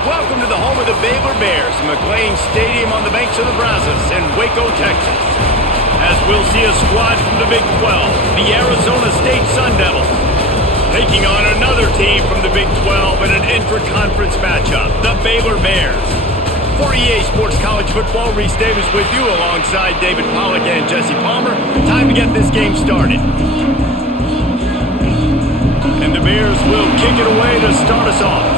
Welcome to the home of the Baylor Bears, McLean Stadium on the banks of the Brazos in Waco, Texas. As we'll see a squad from the Big 12, the Arizona State Sundevils, taking on another team from the Big 12 in an intra-conference matchup, the Baylor Bears. For EA Sports College Football, Reese Davis with you alongside David Pollack and Jesse Palmer. Time to get this game started. And the Bears will kick it away to start us off.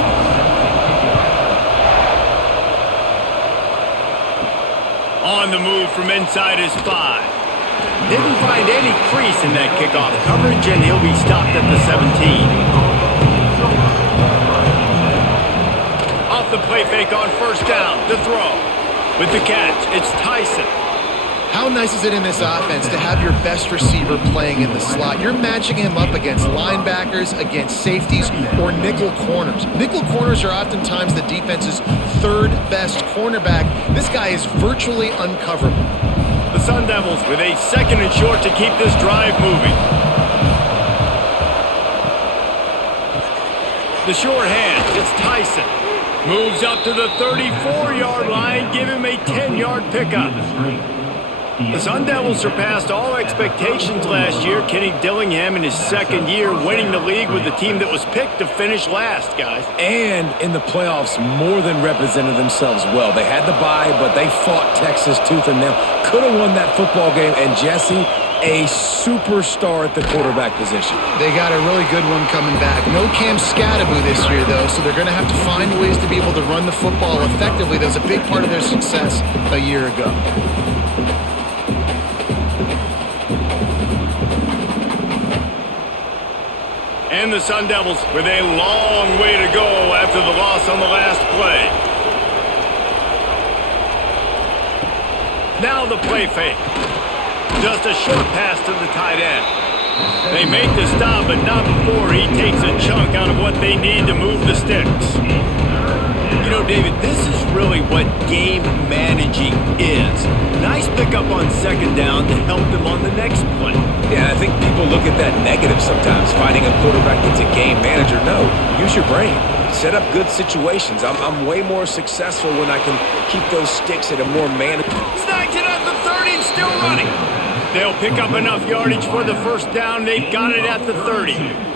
On the move from inside his 5. Didn't find any crease in that kickoff coverage, and he'll be stopped at the 17. Off the play fake on first down, the throw. With the catch, it's Tyson. How nice is it in this offense to have your best receiver playing in the slot? You're matching him up against linebackers, against safeties, or nickel corners. Nickel corners are oftentimes the defense's third best cornerback. This guy is virtually uncoverable. The Sundevils with a second and short to keep this drive moving. The short hand, it's Tyson. Moves up to the 34-yard line, give him a 10-yard pickup. The Sundevils surpassed all expectations last year. Kenny Dillingham in his second year winning the league with the team that was picked to finish last, guys. And in the playoffs, more than represented themselves well. They had the bye, but they fought Texas tooth and nail. Could have won that football game. And Jesse, a superstar at the quarterback position. They got a really good one coming back. No Cam Scattaboo this year, though, so they're going to have to find ways to be able to run the football effectively. That was a big part of their success a year ago. And the Sundevils with a long way to go after the loss on the last play. Now the play fake. Just a short pass to the tight end. They make the stop, but not before he takes a chunk out of what they need to move the sticks. You know, David, this is really what game managing is. Nice pickup on second down to help them on the next play. Yeah, I think people look at that negative sometimes, finding a quarterback that's a game manager. No, use your brain. Set up good situations. I'm way more successful when I can keep those sticks at a more manageable. Sniped it at the 30, still running. They'll pick up enough yardage for the first down. They've got it at the 30.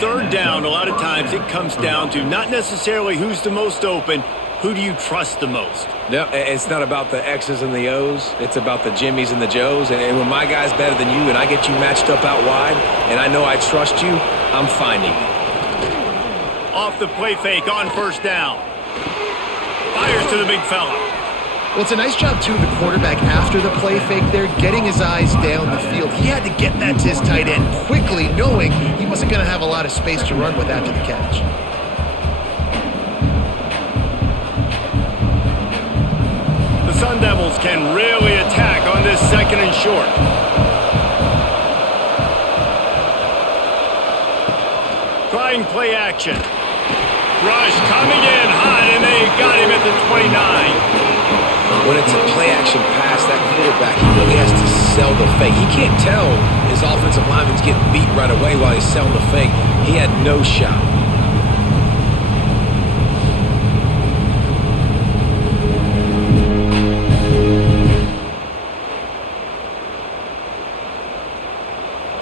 Third down, a lot of times it comes down to not necessarily who's the most open, who do you trust the most? No, it's not about the X's and the O's. It's about the Jimmies and the Joes. And when my guy's better than you and I get you matched up out wide and I know I trust you, I'm finding you. Off the play fake on first down. Fires to the big fella. Well, it's a nice job, too, the quarterback after the play fake there, getting his eyes down the field. He had to get that to his tight end quickly, knowing he wasn't going to have a lot of space to run with after the catch. The Sundevils can really attack on this second and short. Trying play action. Rush coming in hot, and they got him at the 29. When it's a play-action pass, that quarterback, he really has to sell the fake. He can't tell his offensive lineman's getting beat right away while he's selling the fake. He had no shot.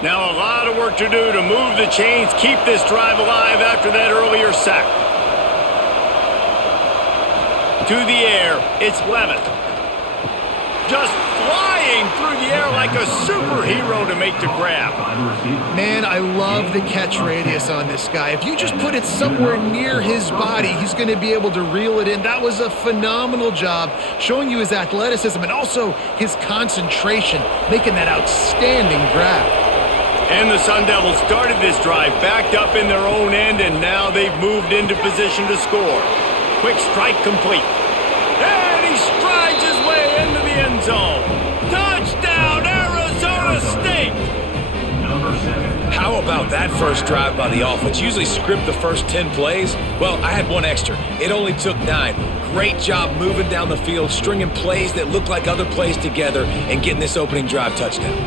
Now a lot of work to do to move the chains, keep this drive alive after that earlier sack. To the air, it's Levitt. Just flying through the air like a superhero to make the grab. Man, I love the catch radius on this guy. If you just put it somewhere near his body, he's going to be able to reel it in. That was a phenomenal job, showing you his athleticism and also his concentration, making that outstanding grab. And the Sundevils started this drive backed up in their own end, and now they've moved into position to score. Quick strike complete. And he strides his way into the end zone. Touchdown, Arizona State! How about that first drive by the offense? Usually script the first 10 plays. Well, I had one extra. It only took 9. Great job moving down the field, stringing plays that look like other plays together, and getting this opening drive touchdown.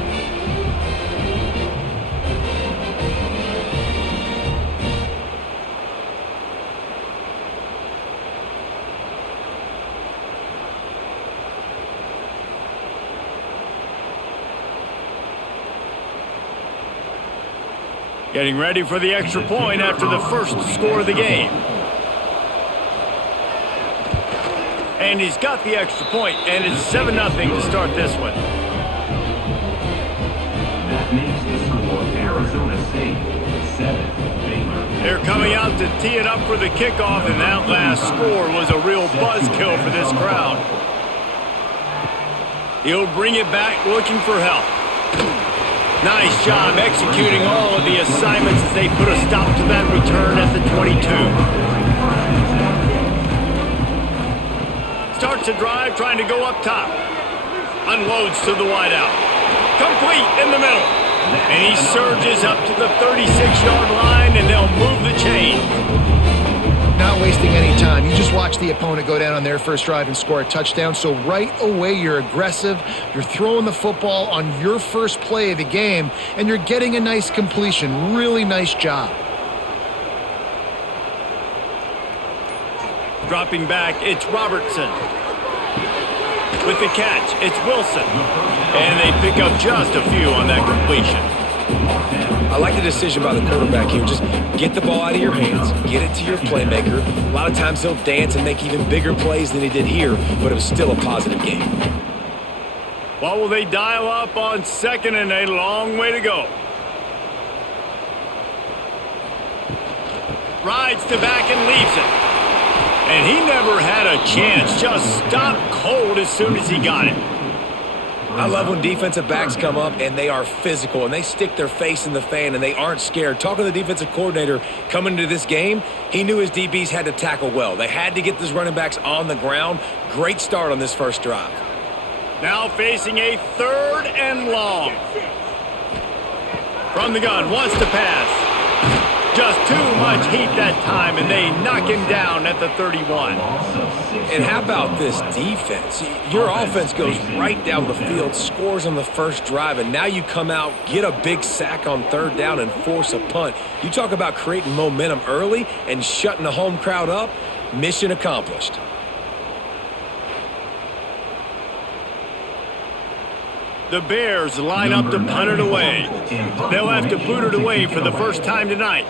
Getting ready for the extra point after the first score of the game. And he's got the extra point, and it's 7-0 to start this one. That makes the score Arizona State 7, Baylor. They're coming out to tee it up for the kickoff, and that last score was a real buzzkill for this crowd. He'll bring it back looking for help. Nice job executing all of the assignments as they put a stop to that return at the 22. Starts a drive trying to go up top. Unloads to the wideout. Complete in the middle. And he surges up to the 36-yard line, and they'll move the chain. Not wasting any time. You just watch the opponent go down on their first drive and score a touchdown. So right away, you're aggressive. You're throwing the football on your first play of the game, and you're getting a nice completion. Really nice job. Dropping back, it's Robertson. With the catch, it's Wilson. And they pick up just a few on that completion. I like the decision by the quarterback here. Just get the ball out of your hands, get it to your playmaker. A lot of times he'll dance and make even bigger plays than he did here, but it was still a positive game. What will they dial up on second and a long way to go? Rides to back and leaves it. And he never had a chance. Just stopped cold as soon as he got it. I love when defensive backs come up and they are physical and they stick their face in the fan and they aren't scared. Talking to the defensive coordinator coming into this game, he knew his DBs had to tackle well. They had to get these running backs on the ground. Great start on this first drive. Now facing a 3rd and long. From the gun, wants to pass. Just too much heat that time, and they knock him down at the 31. And how about this defense? Your offense goes right down the field, scores on the first drive, and now you come out, get a big sack on 3rd down, and force a punt. You talk about creating momentum early and shutting the home crowd up. Mission accomplished. The Bears line up to punt it away. They'll have to boot it away for the first time tonight.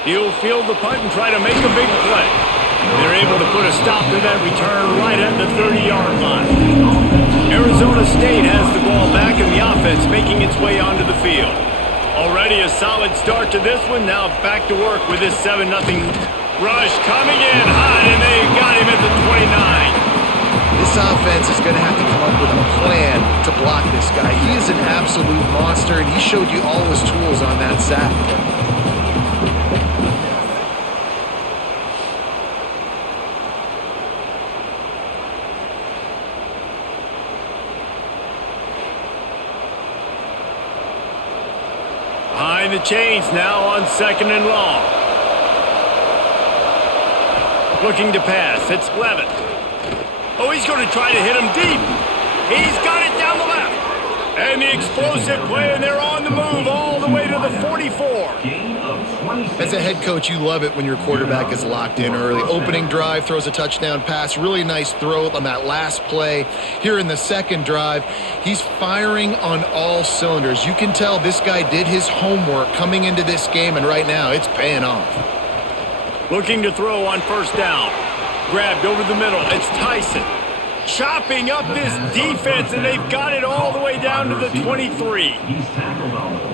He'll field the punt and try to make a big play. They're able to put a stop to that return right at the 30-yard line. Arizona State has the ball back in the offense, making its way onto the field. Already a solid start to this one. Now back to work with this 7-0 rush coming in hot, and they got him at the 29. This offense is going to have to come up with a plan to block this guy. He is an absolute monster, and he showed you all his tools on that sack. Behind the chains now on 2nd and long. Looking to pass. It's Levitt. Oh, he's going to try to hit him deep. He's got it down the left. And the explosive play, and they're on the move all the way to the 44. As a head coach, you love it when your quarterback is locked in early. Opening drive, throws a touchdown pass. Really nice throw on that last play. Here in the second drive, he's firing on all cylinders. You can tell this guy did his homework coming into this game, and right now it's paying off. Looking to throw on 1st down. Grabbed over the middle. It's Tyson. Chopping up this defense, and they've got it all the way down to the 23.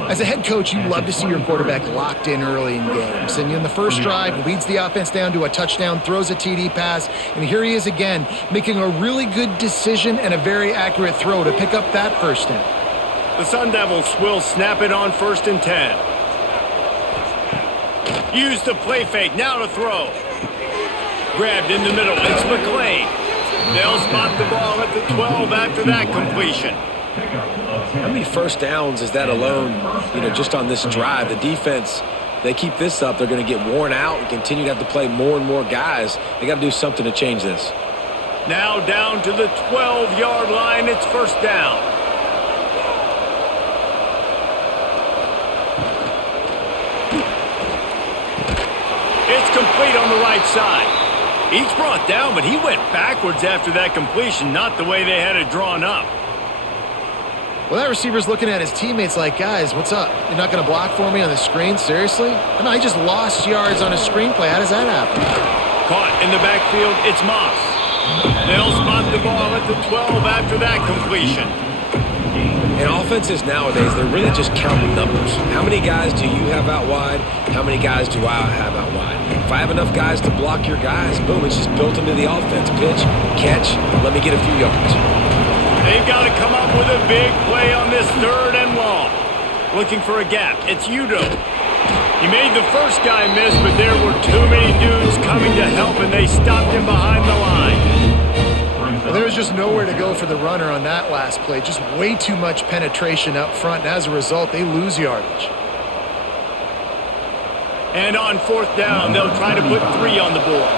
As a head coach, you love to see your quarterback locked in early in games. And in the first drive, leads the offense down to a touchdown, throws a TD pass, and here he is again, making a really good decision and a very accurate throw to pick up that 1st down. The Sundevils will snap it on 1st and 10. Use the play fake, now to throw. Grabbed in the middle, it's McLean. They'll spot the ball at the 12 after that completion. How many 1st downs is that alone, just on this drive? The defense, they keep this up, they're going to get worn out and continue to have to play more and more guys. They got to do something to change this. Now down to the 12-yard line, it's 1st down. It's complete on the right side. He's brought down, but he went backwards after that completion, not the way they had it drawn up. Well, that receiver's looking at his teammates like, guys, what's up? You're not going to block for me on the screen? Seriously? I mean, I just lost yards on a screenplay. How does that happen? Caught in the backfield, it's Moss. They'll spot the ball at the 12 after that completion. In offenses nowadays, they're really just counting numbers. How many guys do you have out wide? How many guys do I have out wide? If I have enough guys to block your guys, boom, it's just built into the offense. Pitch, catch, let me get a few yards. They've got to come up with a big play on this 3rd and long. Looking for a gap. It's Udo. He made the first guy miss, but there were too many dudes coming to help, and they stopped him behind the line. Well, there was just nowhere to go for the runner on that last play. Just way too much penetration up front, and as a result, they lose yardage. And on 4th down, they'll try to put 3 on the board.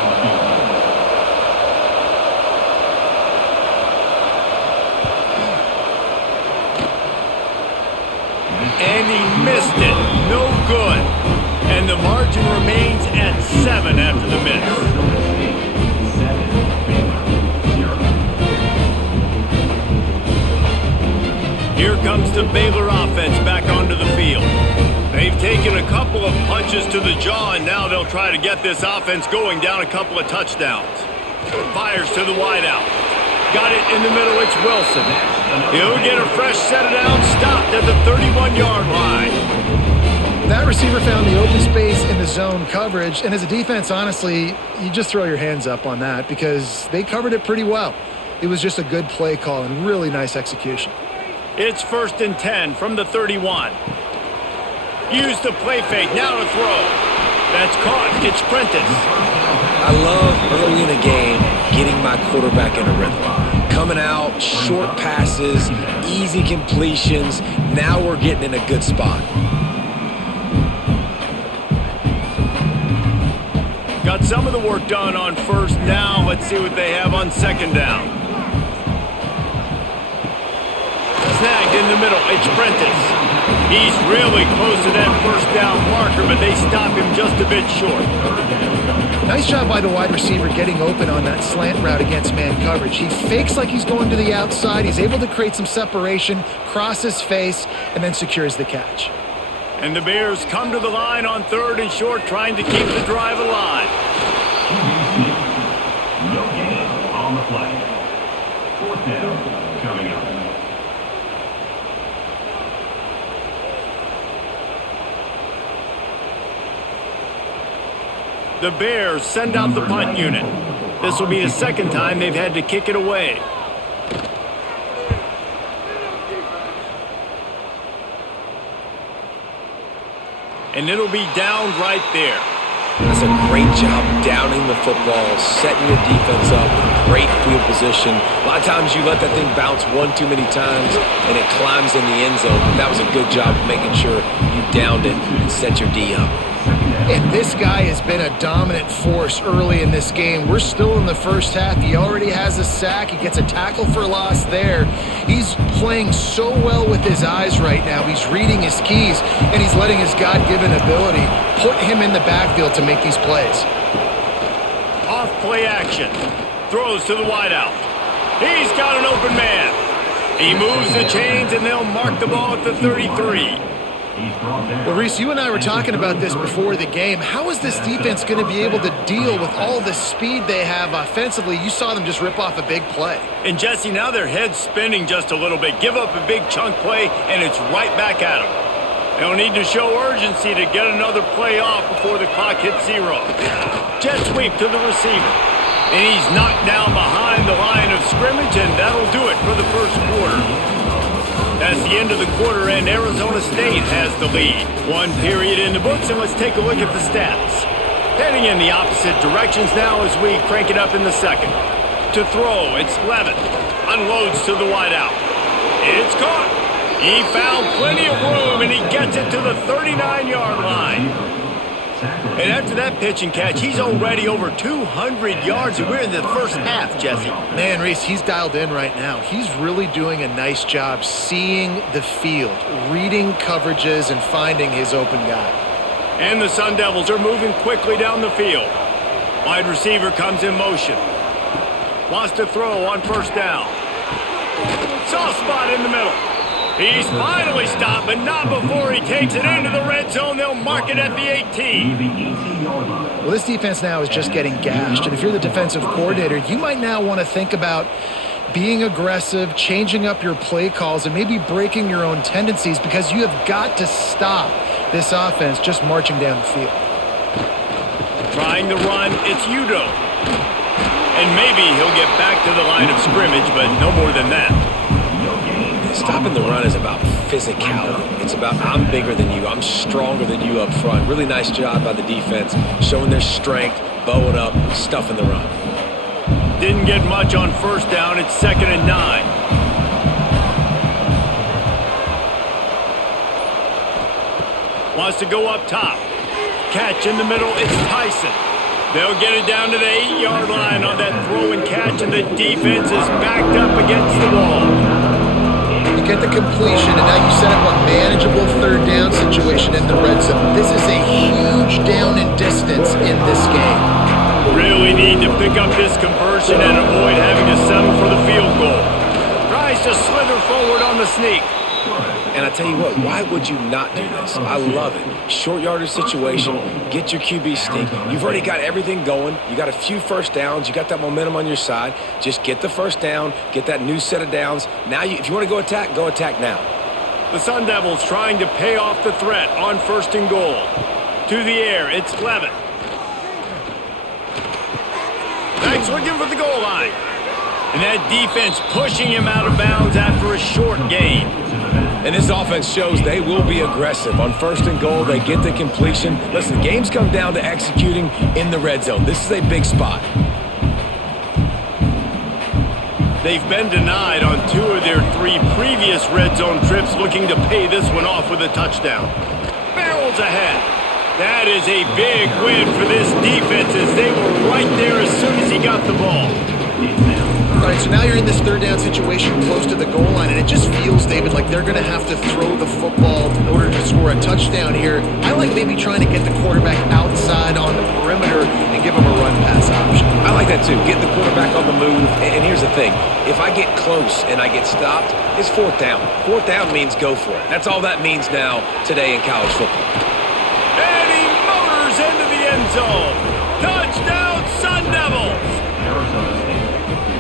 And he missed it. No good. And the margin remains at 7 after the miss. Here comes the Baylor offense back onto the field. They've taken a couple of punches to the jaw, and now they'll try to get this offense going down a couple of touchdowns. Fires to the wideout. Got it in the middle, it's Wilson. He'll get a fresh set of downs, stopped at the 31-yard line. That receiver found the open space in the zone coverage, and as a defense, honestly, you just throw your hands up on that because they covered it pretty well. It was just a good play call and really nice execution. It's 1st and 10 from the 31. Use the play fake, now to throw. That's caught, it's Prentice. I love early in a game getting my quarterback in a rhythm. Coming out, short passes, easy completions. Now we're getting in a good spot. Got some of the work done on 1st down. Let's see what they have on 2nd down. Snagged in the middle, it's Prentice. He's really close to that 1st down marker, but they stop him just a bit short. Nice job by the wide receiver getting open on that slant route against man coverage. He fakes like he's going to the outside. He's able to create some separation, cross his face, and then secures the catch. And the Bears come to the line on 3rd and short, trying to keep the drive alive. No gain on the play. 4th down coming up. The Bears send out the punt unit. This will be the 2nd time they've had to kick it away. And it'll be down right there. That's a great job downing the football, setting your defense up with great field position. A lot of times you let that thing bounce one too many times and it climbs in the end zone. But that was a good job of making sure you downed it and set your D up. And this guy has been a dominant force early in this game. We're still in the 1st half. He already has a sack. He gets a tackle for loss there. He's playing so well with his eyes right now. He's reading his keys, and he's letting his God-given ability put him in the backfield to make these plays. Off play action. Throws to the wideout. He's got an open man. He moves the chains, and they'll mark the ball at the 33. Well, Reese, you and I were talking about this before the game. How is this defense going to be able to deal with all the speed they have offensively? You saw them just rip off a big play. And Jesse, now their head's spinning just a little bit. Give up a big chunk play, and it's right back at them. They'll need to show urgency to get another play off before the clock hits 0. Jet sweep to the receiver. And he's knocked down behind the line of scrimmage, and that'll do it for the 1st quarter. That's the end of the quarter, and Arizona State has the lead. 1 period in the books, and let's take a look at the stats. Heading in the opposite directions now as we crank it up in the 2nd. To throw, it's Levin. Unloads to the wideout. It's caught. He found plenty of room, and he gets it to the 39-yard line. And after that pitch and catch, he's already over 200 yards, and we're in the 1st half, Jesse. Man, Reese, he's dialed in right now. He's really doing a nice job seeing the field, reading coverages, and finding his open guy. And the Sundevils are moving quickly down the field. Wide receiver comes in motion. Wants to throw on 1st down. Soft spot in the middle. He's finally stopped, but not before he takes it into the red zone. They'll mark it at the 18. The 18-yard line. Well, this defense now is just getting gashed, and if you're the defensive coordinator, you might now want to think about being aggressive, changing up your play calls, and maybe breaking your own tendencies because you have got to stop this offense just marching down the field. Trying the run, it's Udo. And maybe he'll get back to the line of scrimmage, but no more than that. Stopping the run is about physicality. It's about I'm bigger than you, I'm stronger than you up front. Really nice job by the defense, showing their strength, bowing up, stuffing the run. Didn't get much on first down. It's 2nd and 9. Wants to go up top. Catch in the middle. It's Tyson. They'll get it down to the 8-yard line on that throw and catch, and the defense is backed up against the wall. You get the completion, and now you set up a manageable third down situation in the red zone. This is a huge down in distance in this game. Really need to pick up this conversion and avoid having to settle for the field goal. Tries to slither forward on the sneak. And I tell you what, why would you not do this? I love it. Short yardage situation, get your QB sneak. You've already got everything going. You got a few first downs. You got that momentum on your side. Just get the first down, get that new set of downs. Now, if you want to go attack now. The Sundevils trying to pay off the threat on 1st and goal. To the air, it's Levin. Thanks looking for the goal line. And that defense pushing him out of bounds after a short gain. And this offense shows they will be aggressive. On 1st and goal, they get the completion. Listen, games come down to executing in the red zone. This is a big spot. They've been denied on 2 of their 3 previous red zone trips, looking to pay this one off with a touchdown. Barrels ahead. That is a big win for this defense as they were right there as soon as he got the ball. All right, so now you're in this third down situation close to the goal line, and it just feels, David, like they're going to have to throw the football in order to score a touchdown here. I like maybe trying to get the quarterback outside on the perimeter and give him a run-pass option. I like that too. Get the quarterback on the move. And here's the thing. If I get close and I get stopped, it's 4th down. 4th down means go for it. That's all that means now today in college football. And he motors into the end zone. Touchdown, Sun Devils!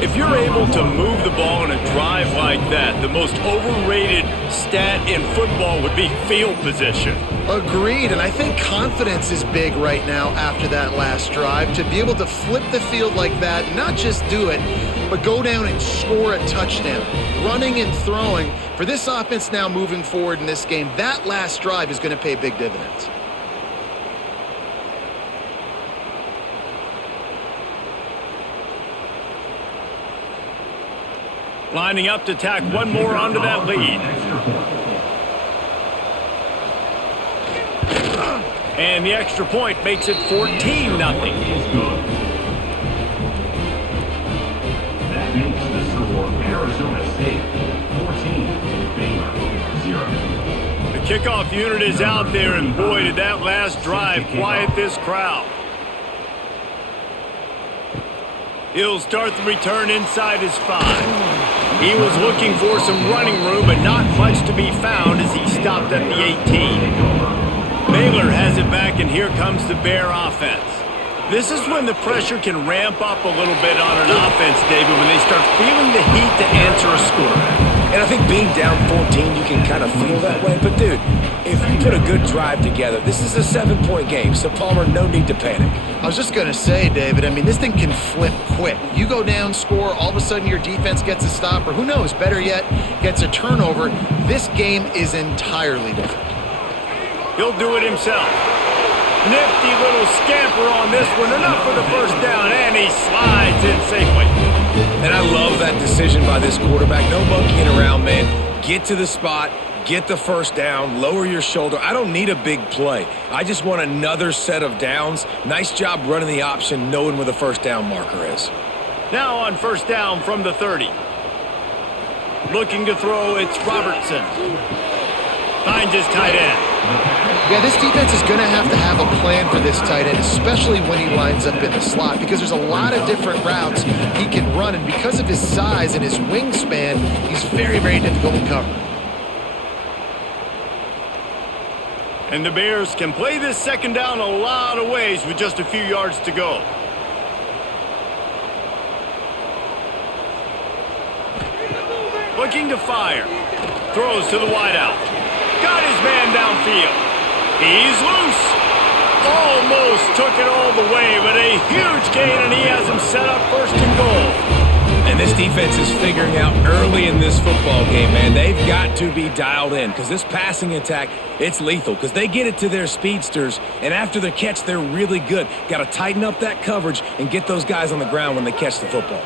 If you're able to move the ball in a drive like that, the most overrated stat in football would be field position. Agreed, and I think confidence is big right now after that last drive. To be able to flip the field like that, not just do it, but go down and score a touchdown. Running and throwing, for this offense now moving forward in this game, that last drive is going to pay big dividends. Lining up to tack one more onto that lead. And the extra point makes it 14-0. That makes the score Arizona State 14, Baylor 0. The kickoff unit is out there, and boy, did that last drive quiet this crowd. He'll start the return inside his 5. He was looking for some running room, but not much to be found as he stopped at the 18. Baylor has it back, and here comes the Bear offense. This is when the pressure can ramp up a little bit on an offense, David, when they start feeling the heat to answer a score. And I think being down 14, you can kind of feel that way. But, dude, if you put a good drive together, this is a 7-point game. So, Palmer, no need to panic. I was just going to say, David, I mean, this thing can flip quick. You go down, score, all of a sudden your defense gets a stop, or who knows, better yet, gets a turnover. This game is entirely different. He'll do it himself. Nifty little scamper on this one. Enough for the first down, and he slides in safely. And I love that decision by this quarterback. No monkeying around, man. Get to the spot, get the first down, lower your shoulder. I don't need a big play. I just want another set of downs. Nice job running the option, knowing where the first down marker is. Now on first down from the 30. Looking to throw, it's Robertson. Finds his tight end. Yeah, this defense is going to have a plan for this tight end, especially when he lines up in the slot, because there's a lot of different routes he can run, and because of his size and his wingspan, he's very, very difficult to cover. And the Bears can play this second down a lot of ways with just a few yards to go. Looking to fire. Throws to the wideout. Got his man downfield. He's loose. Almost took it all the way, but a huge gain, and he has him set up first and goal. And this defense is figuring out early in this football game, man, they've got to be dialed in because this passing attack, it's lethal because they get it to their speedsters, and after the catch, they're really good. Got to tighten up that coverage and get those guys on the ground when they catch the football.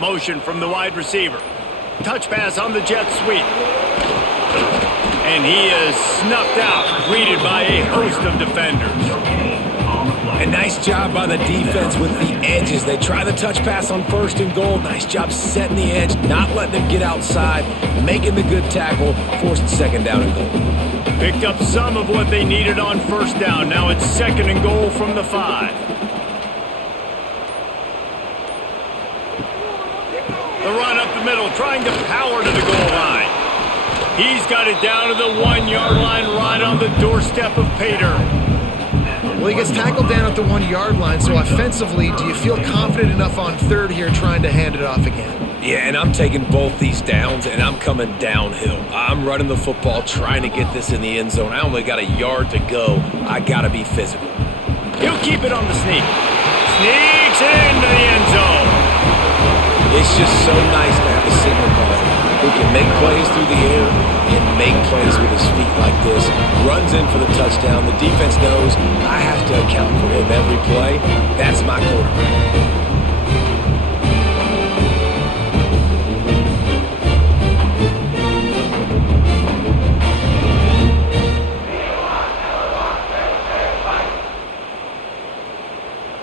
Motion from the wide receiver. Touch pass on the jet sweep. And he is snuffed out, greeted by a host of defenders. A nice job by the defense with the edges. They try the touch pass on first and goal. Nice job setting the edge, not letting them get outside, making the good tackle, forced second down and goal. Picked up some of what they needed on first down. Now it's second and goal from the 5. The run up the middle, trying to power to the goal line. He's got it down to the 1-yard line, right on the doorstep of Pater. Well, he gets tackled down at the 1-yard line, so offensively, do you feel confident enough on third here trying to hand it off again? Yeah, and I'm taking both these downs, and I'm coming downhill. I'm running the football, trying to get this in the end zone. I only got a yard to go. I got to be physical. He'll keep it on the sneak. Sneaks into the end zone. It's just so nice to have a signal caller who can make plays through the air and make plays with his feet like this. Runs in for the touchdown. The defense knows I have to account for him every play. That's my quarterback.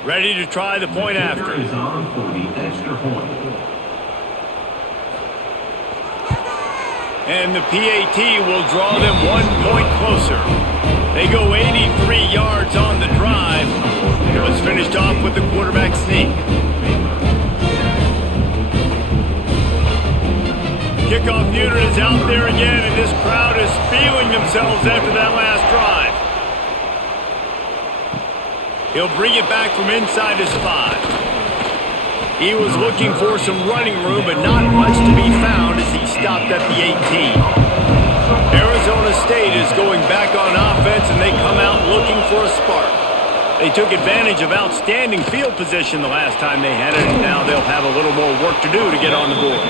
Ready to try the point after. Is on for the extra point. And the PAT will draw them 1 point closer. They go 83 yards on the drive. And it was finished off with the quarterback sneak. Kickoff unit is out there again, and this crowd is feeling themselves after that last drive. He'll bring it back from inside his 5. He was looking for some running room, but not much to be found as he stopped at the 18. Arizona State is going back on offense, and they come out looking for a spark. They took advantage of outstanding field position the last time they had it, and now they'll have a little more work to do to get on the board.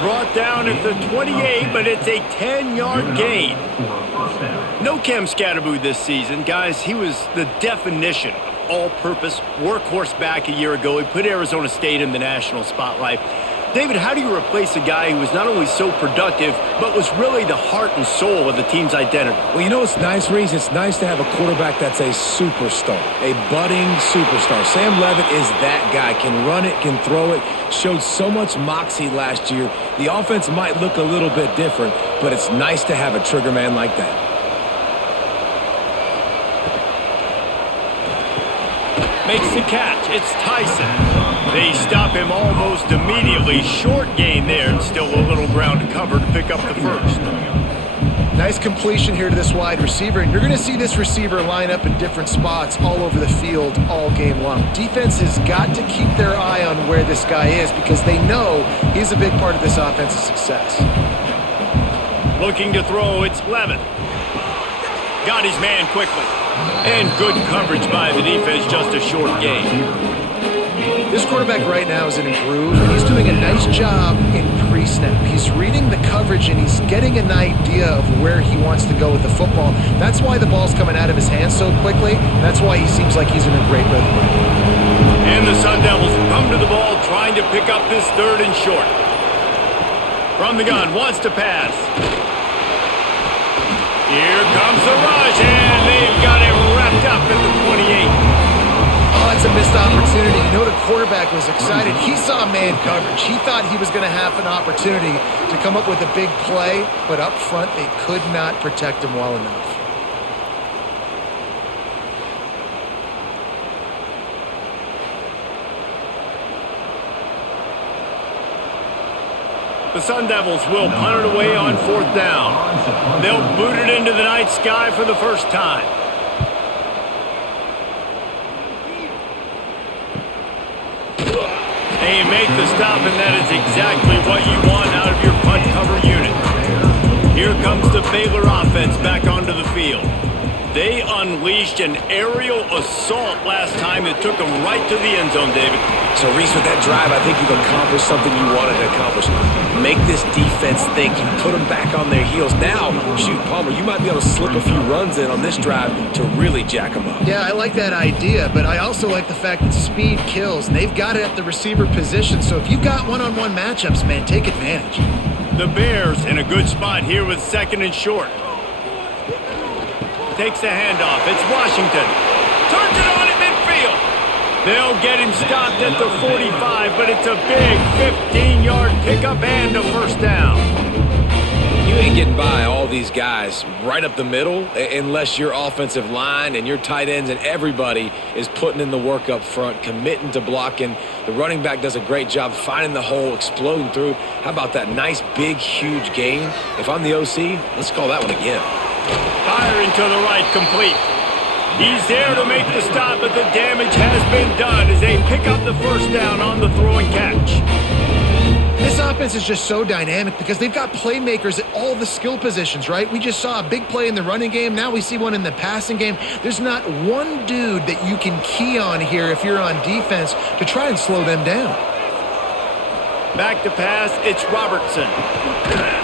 Brought down at the 28, but it's a 10-yard gain. No Cam Scatterboo this season. Guys, he was the definition of all-purpose workhorse back a year ago. He put Arizona State in the national spotlight. David, how do you replace a guy who was not only so productive, but was really the heart and soul of the team's identity? Well, you know what's nice, Reese? It's nice to have a quarterback that's a superstar, a budding superstar. Sam Levitt is that guy. Can run it, can throw it, showed so much moxie last year. The offense might look a little bit different, but it's nice to have a trigger man like that. Makes the catch. It's Tyson. They stop him almost immediately. Short gain there, and still a little ground to cover to pick up the first. Nice completion here to this wide receiver, and you're going to see this receiver line up in different spots all over the field all game long. Defense has got to keep their eye on where this guy is because they know he's a big part of this offense's success. Looking to throw, it's Levitt. Got his man quickly. And good coverage by the defense, just a short gain. This quarterback right now is in a groove, and he's doing a nice job in pre-snap. He's reading the coverage, and he's getting an idea of where he wants to go with the football. That's why the ball's coming out of his hands so quickly. That's why he seems like he's in a great rhythm right now. And the Sundevils come to the ball, trying to pick up this third and short. From the gun, wants to pass. Here comes the rush, and they've got him wrapped up at the 28. Oh, that's a missed opportunity. You know, the quarterback was excited. He saw man coverage. He thought he was going to have an opportunity to come up with a big play, but up front, they could not protect him well enough. The Sundevils will punt it away on 4th down. They'll boot it into the night sky for the first time. They make the stop, and that is exactly what you want out of your punt cover unit. Here comes the Baylor offense back onto the field. They unleashed an aerial assault last time that took them right to the end zone, David. So, Reese, with that drive, I think you've accomplished something you wanted to accomplish. Make this defense think. You put them back on their heels. Now, shoot, Palmer, you might be able to slip a few runs in on this drive to really jack them up. Yeah, I like that idea, but I also like the fact that speed kills, and they've got it at the receiver position. So if you've got one-on-one matchups, man, take advantage. The Bears in a good spot here with 2nd and short. Takes the handoff. It's Washington. Turns it on at midfield. They'll get him stopped at the 45, but it's a big 15-yard pickup and a first down. You ain't getting by all these guys right up the middle unless your offensive line and your tight ends and everybody is putting in the work up front, committing to blocking. The running back does a great job finding the hole, exploding through. How about that nice, big, huge gain? If I'm the OC, let's call that one again. Firing to the right, complete. He's there to make the stop, but the damage has been done as they pick up the first down on the throw and catch. This offense is just so dynamic because they've got playmakers at all the skill positions, right? We just saw a big play in the running game. Now we see one in the passing game. There's not one dude that you can key on here if you're on defense to try and slow them down. Back to pass, it's Robertson.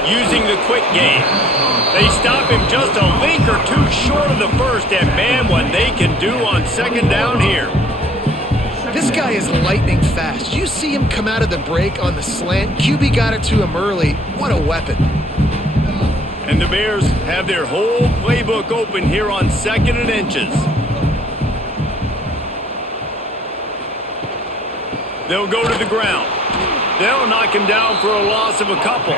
Using the quick game. They stop him just a link or two short of the first, and man, what they can do on 2nd down here. This guy is lightning fast. You see him come out of the break on the slant. QB got it to him early. What a weapon. And the Bears have their whole playbook open here on 2nd and inches. They'll go to the ground. They'll knock him down for a loss of a couple.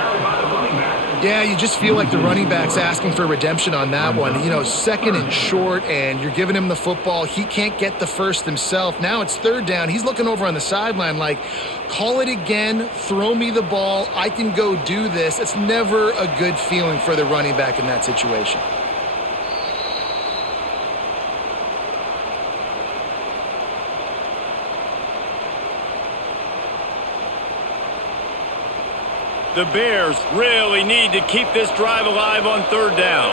Yeah, you just feel like the running back's asking for redemption on that one. You know, 2nd and short, and you're giving him the football. He can't get the first himself. Now it's 3rd down. He's looking over on the sideline like, call it again, throw me the ball, I can go do this. It's never a good feeling for the running back in that situation. The Bears really need to keep this drive alive on 3rd down.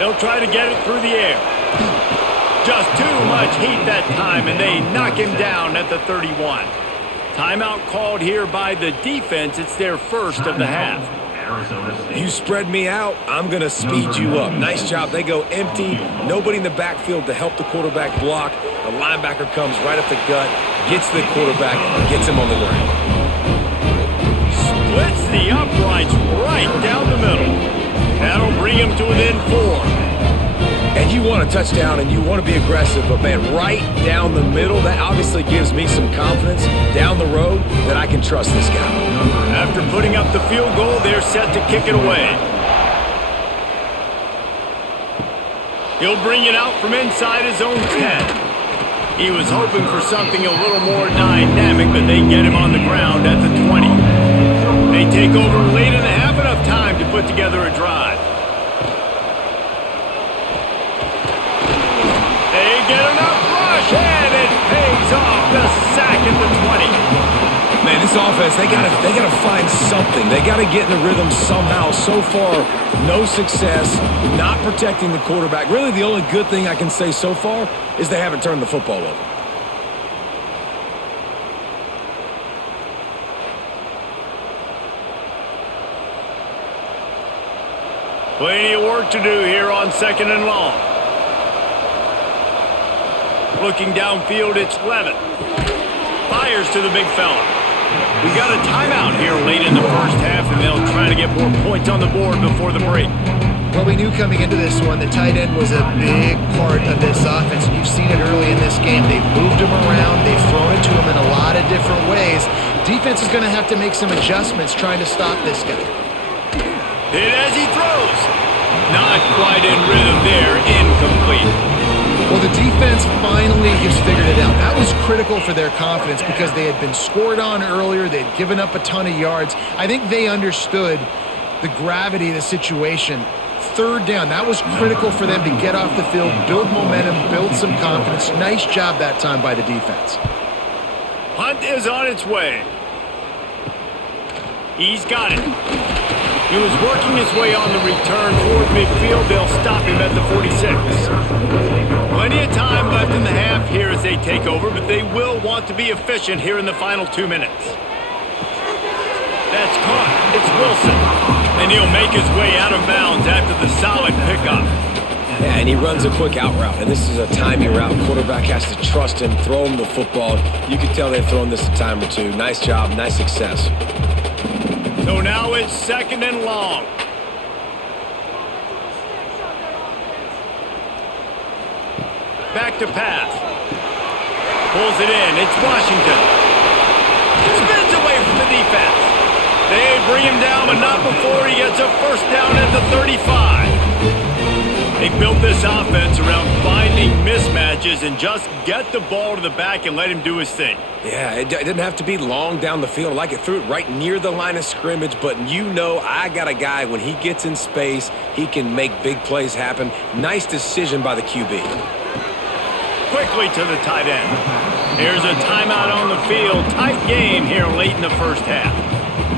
They'll try to get it through the air. Just too much heat that time, and they knock him down at the 31. Timeout called here by the defense. It's their first of the half. You spread me out, I'm going to speed you up. Nice job. They go empty. Nobody in the backfield to help the quarterback block. The linebacker comes right up the gut, gets the quarterback, gets him on the ground. Splits the uprights right down the middle. That'll bring him to within 4. And you want a touchdown and you want to be aggressive, but man, right down the middle, that obviously gives me some confidence down the road that I can trust this guy. After putting up the field goal, they're set to kick it away. He'll bring it out from inside his own 10. He was hoping for something a little more dynamic, but they get him on the ground at the 20. They take over late in the half, enough time to put together a drive. They get enough rush, and it pays off. The sack at the 20. Man, this offense, they gotta find something. They gotta get in the rhythm somehow. So far, no success, not protecting the quarterback. Really, the only good thing I can say so far is they haven't turned the football over. Plenty of work to do here on 2nd and long. Looking downfield, it's Levitt. Fires to the big fella. We got a timeout here late in the first half, and they'll try to get more points on the board before the break. Well, we knew coming into this one the tight end was a big part of this offense. You've seen it early in this game. They've moved him around. They've thrown it to him in a lot of different ways. Defense is going to have to make some adjustments trying to stop this guy. Hit as he throws. Not quite in rhythm there. Incomplete. Well, the defense finally has figured it out. That was critical for their confidence because they had been scored on earlier. They had given up a ton of yards. I think they understood the gravity of the situation. Third down, that was critical for them to get off the field, build momentum, build some confidence. Nice job that time by the defense. Punt is on its way. He's got it. He was working his way on the return toward midfield. They'll stop him at the 46. Plenty of time left in the half here as they take over, but they will want to be efficient here in the final 2 minutes. That's caught. It's Wilson. And he'll make his way out of bounds after the solid pickup. Yeah, and he runs a quick out route, and this is a timing route. Quarterback has to trust him, throw him the football. You can tell they've thrown this a time or two. Nice job, nice success. So now it's 2nd and long. Back to pass. Pulls it in. It's Washington. Spins away from the defense. They bring him down, but not before he gets a first down at the 35. They built this offense around finding mismatches and just get the ball to the back and let him do his thing. Yeah, it didn't have to be long down the field. I like it, threw it right near the line of scrimmage, but you know I got a guy, when he gets in space, he can make big plays happen. Nice decision by the QB. Quickly to the tight end. Here's a timeout on the field. Tight game here late in the first half.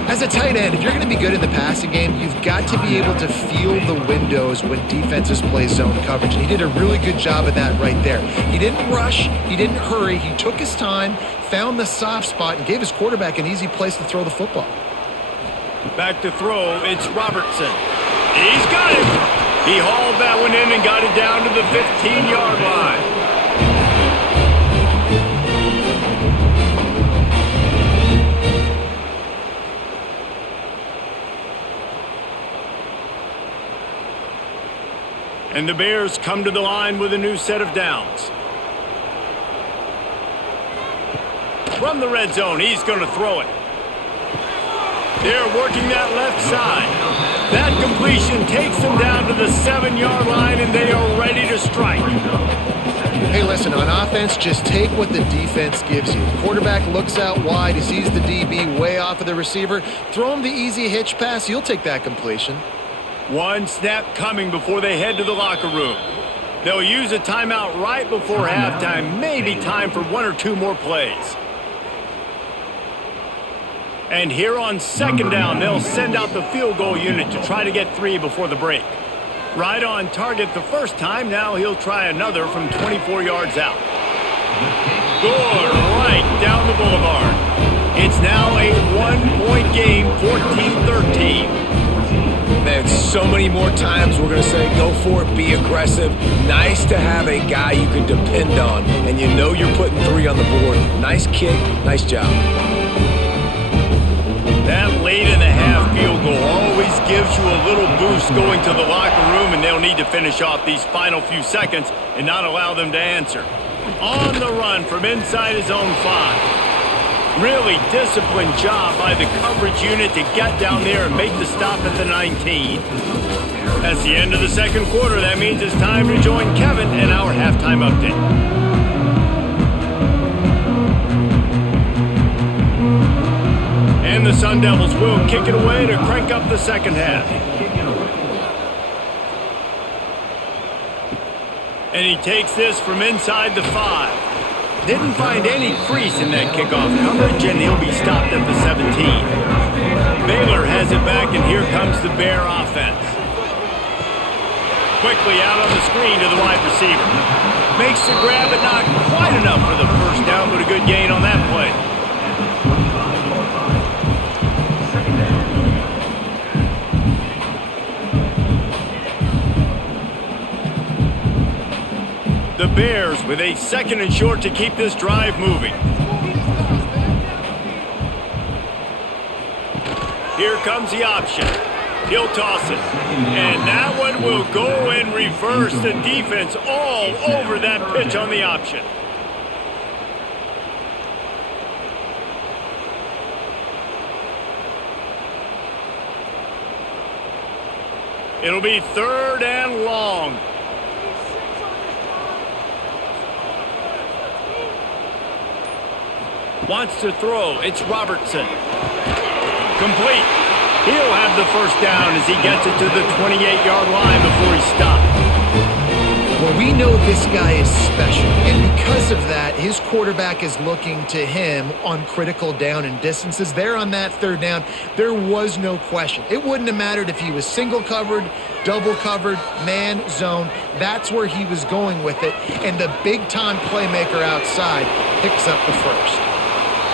As a tight end, if you're going to be good in the passing game, you've got to be able to feel the windows when defenses play zone coverage. And he did a really good job of that right there. He didn't rush. He didn't hurry. He took his time, found the soft spot, and gave his quarterback an easy place to throw the football. Back to throw. It's Robertson. He's got it. He hauled that one in and got it down to the 15-yard line. And the Bears come to the line with a new set of downs. From the red zone, he's going to throw it. They're working that left side. That completion takes them down to the 7-yard line, and they are ready to strike. Hey, listen, on offense, just take what the defense gives you. Quarterback looks out wide. He sees the DB way off of the receiver. Throw him the easy hitch pass. You'll take that completion. One snap coming before they head to the locker room. They'll use a timeout right before halftime. Maybe time for 1 or 2 more plays. And here on 2nd down, they'll send out the field goal unit to try to get 3 before the break. Right on target the first time. Now he'll try another from 24 yards out. Good, right down the boulevard. It's now a 1-point game, 14-13. Man, so many more times we're going to say, go for it, be aggressive. Nice to have a guy you can depend on, and you know you're putting 3 on the board. Nice kick, nice job. That late in the half field goal always gives you a little boost going to the locker room, and they'll need to finish off these final few seconds and not allow them to answer. On the run from inside his own 5. Really disciplined job by the coverage unit to get down there and make the stop at the 19. That's the end of the second quarter. That means it's time to join Kevin in our halftime update. And the Sundevils will kick it away to crank up the second half. And he takes this from inside the 5. Didn't find any crease in that kickoff coverage, and he'll be stopped at the 17. Baylor has it back, and here comes the Bear offense. Quickly out on the screen to the wide receiver. Makes the grab, but not quite enough for the first down, but a good gain on that play. The Bears with a 2nd and short to keep this drive moving. Here comes the option. He'll toss it. And that one will go in reverse. The defense all over that pitch on the option. It'll be 3rd and long. Wants to throw. It's Robertson. Complete. He'll have the first down as he gets it to the 28-yard line before he stopped. Well, we know this guy is special, and because of that, his quarterback is looking to him on critical down and distances. There on that third down, there was no question. It wouldn't have mattered if he was single covered, double covered, man, zone. That's where he was going with it, and the big-time playmaker outside picks up the first.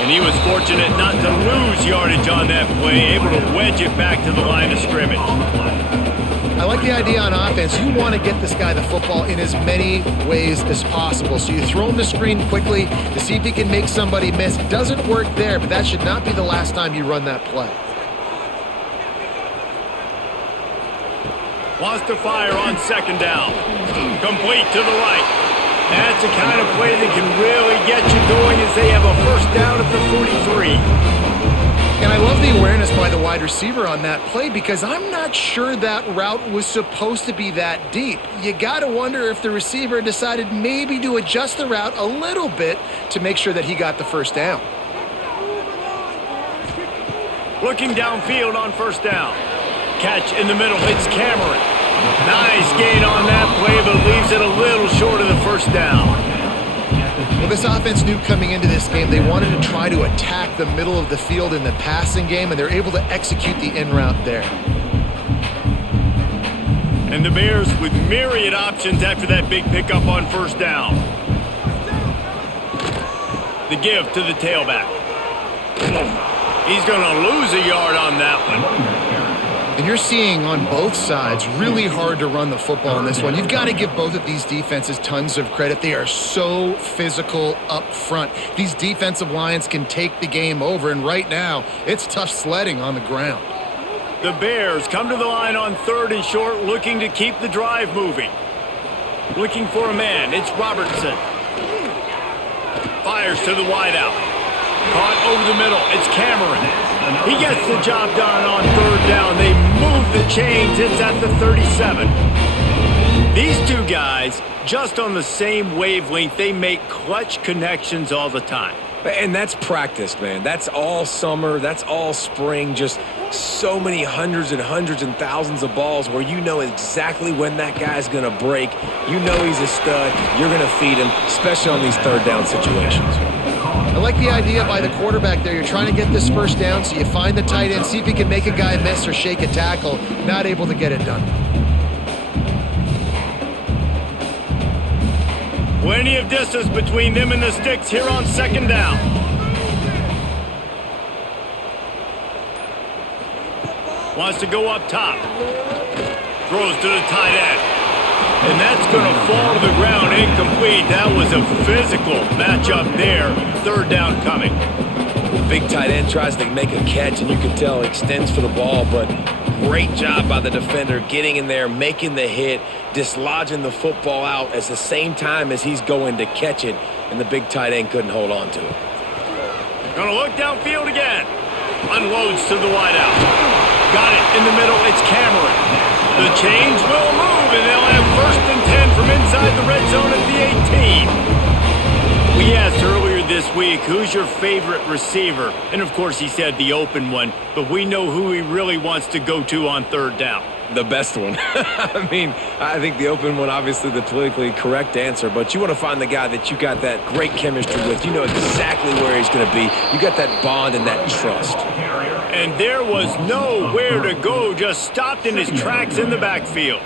And he was fortunate not to lose yardage on that play, able to wedge it back to the line of scrimmage. I like the idea on offense. You want to get this guy the football in as many ways as possible. So you throw him the screen quickly to see if he can make somebody miss. It doesn't work there, but that should not be the last time you run that play. Wants to fire on second down. Complete to the right. That's the kind of play that can really get you going as they have a first down at the 43. And I love the awareness by the wide receiver on that play because I'm not sure that route was supposed to be that deep. You got to wonder if the receiver decided maybe to adjust the route a little bit to make sure that he got the first down. Looking downfield on first down. Catch in the middle. It's Cameron. Nice gain on that play, but leaves it a little short of the first down. Well, this offense knew coming into this game they wanted to try to attack the middle of the field in the passing game, and they're able to execute the in route there. And the Bears with myriad options after that big pickup on first down. The give to the tailback. He's going to lose a yard on that one. And you're seeing on both sides really hard to run the football in this one. You've got to give both of these defenses tons of credit. They are so physical up front. These defensive lines can take the game over, and right now it's tough sledding on the ground. The Bears come to the line on third and short, looking to keep the drive moving. Looking for a man. It's Robertson. Fires to the wideout. Caught over the middle. It's Cameron. He gets the job done on third down. They move the chains. It's at the 37. These two guys, just on the same wavelength, they make clutch connections all the time. And that's practiced, man. That's all summer. That's all spring. Just so many hundreds and thousands of balls where you know exactly when that guy's going to break. You know he's a stud. You're going to feed him, especially on these third down situations. I like the idea by the quarterback there. You're trying to get this first down, so you find the tight end, see if he can make a guy miss or shake a tackle. Not able to get it done. Plenty of distance between them and the sticks here on second down. Wants to go up top. Throws to the tight end. And that's going to fall to the ground incomplete. That was a physical matchup there. Third down coming. The big tight end tries to make a catch, and you can tell extends for the ball, but great job by the defender getting in there, making the hit, dislodging the football out at the same time as he's going to catch it, and the big tight end couldn't hold on to it. Going to look downfield again. Unloads to the wideout. Got it in the middle. It's Cameron. The chains will move, and they'll have first and 10 from inside the red zone at the 18. We asked earlier this week, who's your favorite receiver? And, of course, he said the open one, but we know who he really wants to go to on third down. The best one. I mean, I think the open one, obviously the politically correct answer, but you want to find the guy that you got that great chemistry with. You know exactly where he's going to be. You got that bond and that trust. And there was nowhere to go, just stopped in his tracks in the backfield.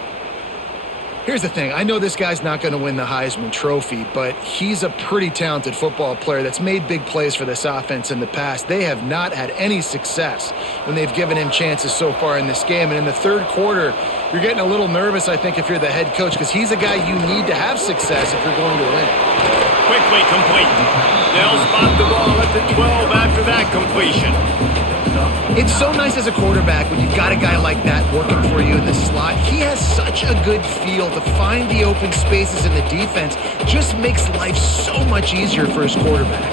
Here's the thing. I know this guy's not going to win the Heisman Trophy, but he's a pretty talented football player that's made big plays for this offense in the past. They have not had any success when they've given him chances so far in this game. And in the third quarter, you're getting a little nervous, I think, if you're the head coach, because he's a guy you need to have success if you're going to win. Quickly complete. They'll spot the ball at the 12 after that completion. It's so nice as a quarterback when you've got a guy like that working for you in the slot. He has such a good feel to find the open spaces in the defense. Just makes life so much easier for his quarterback.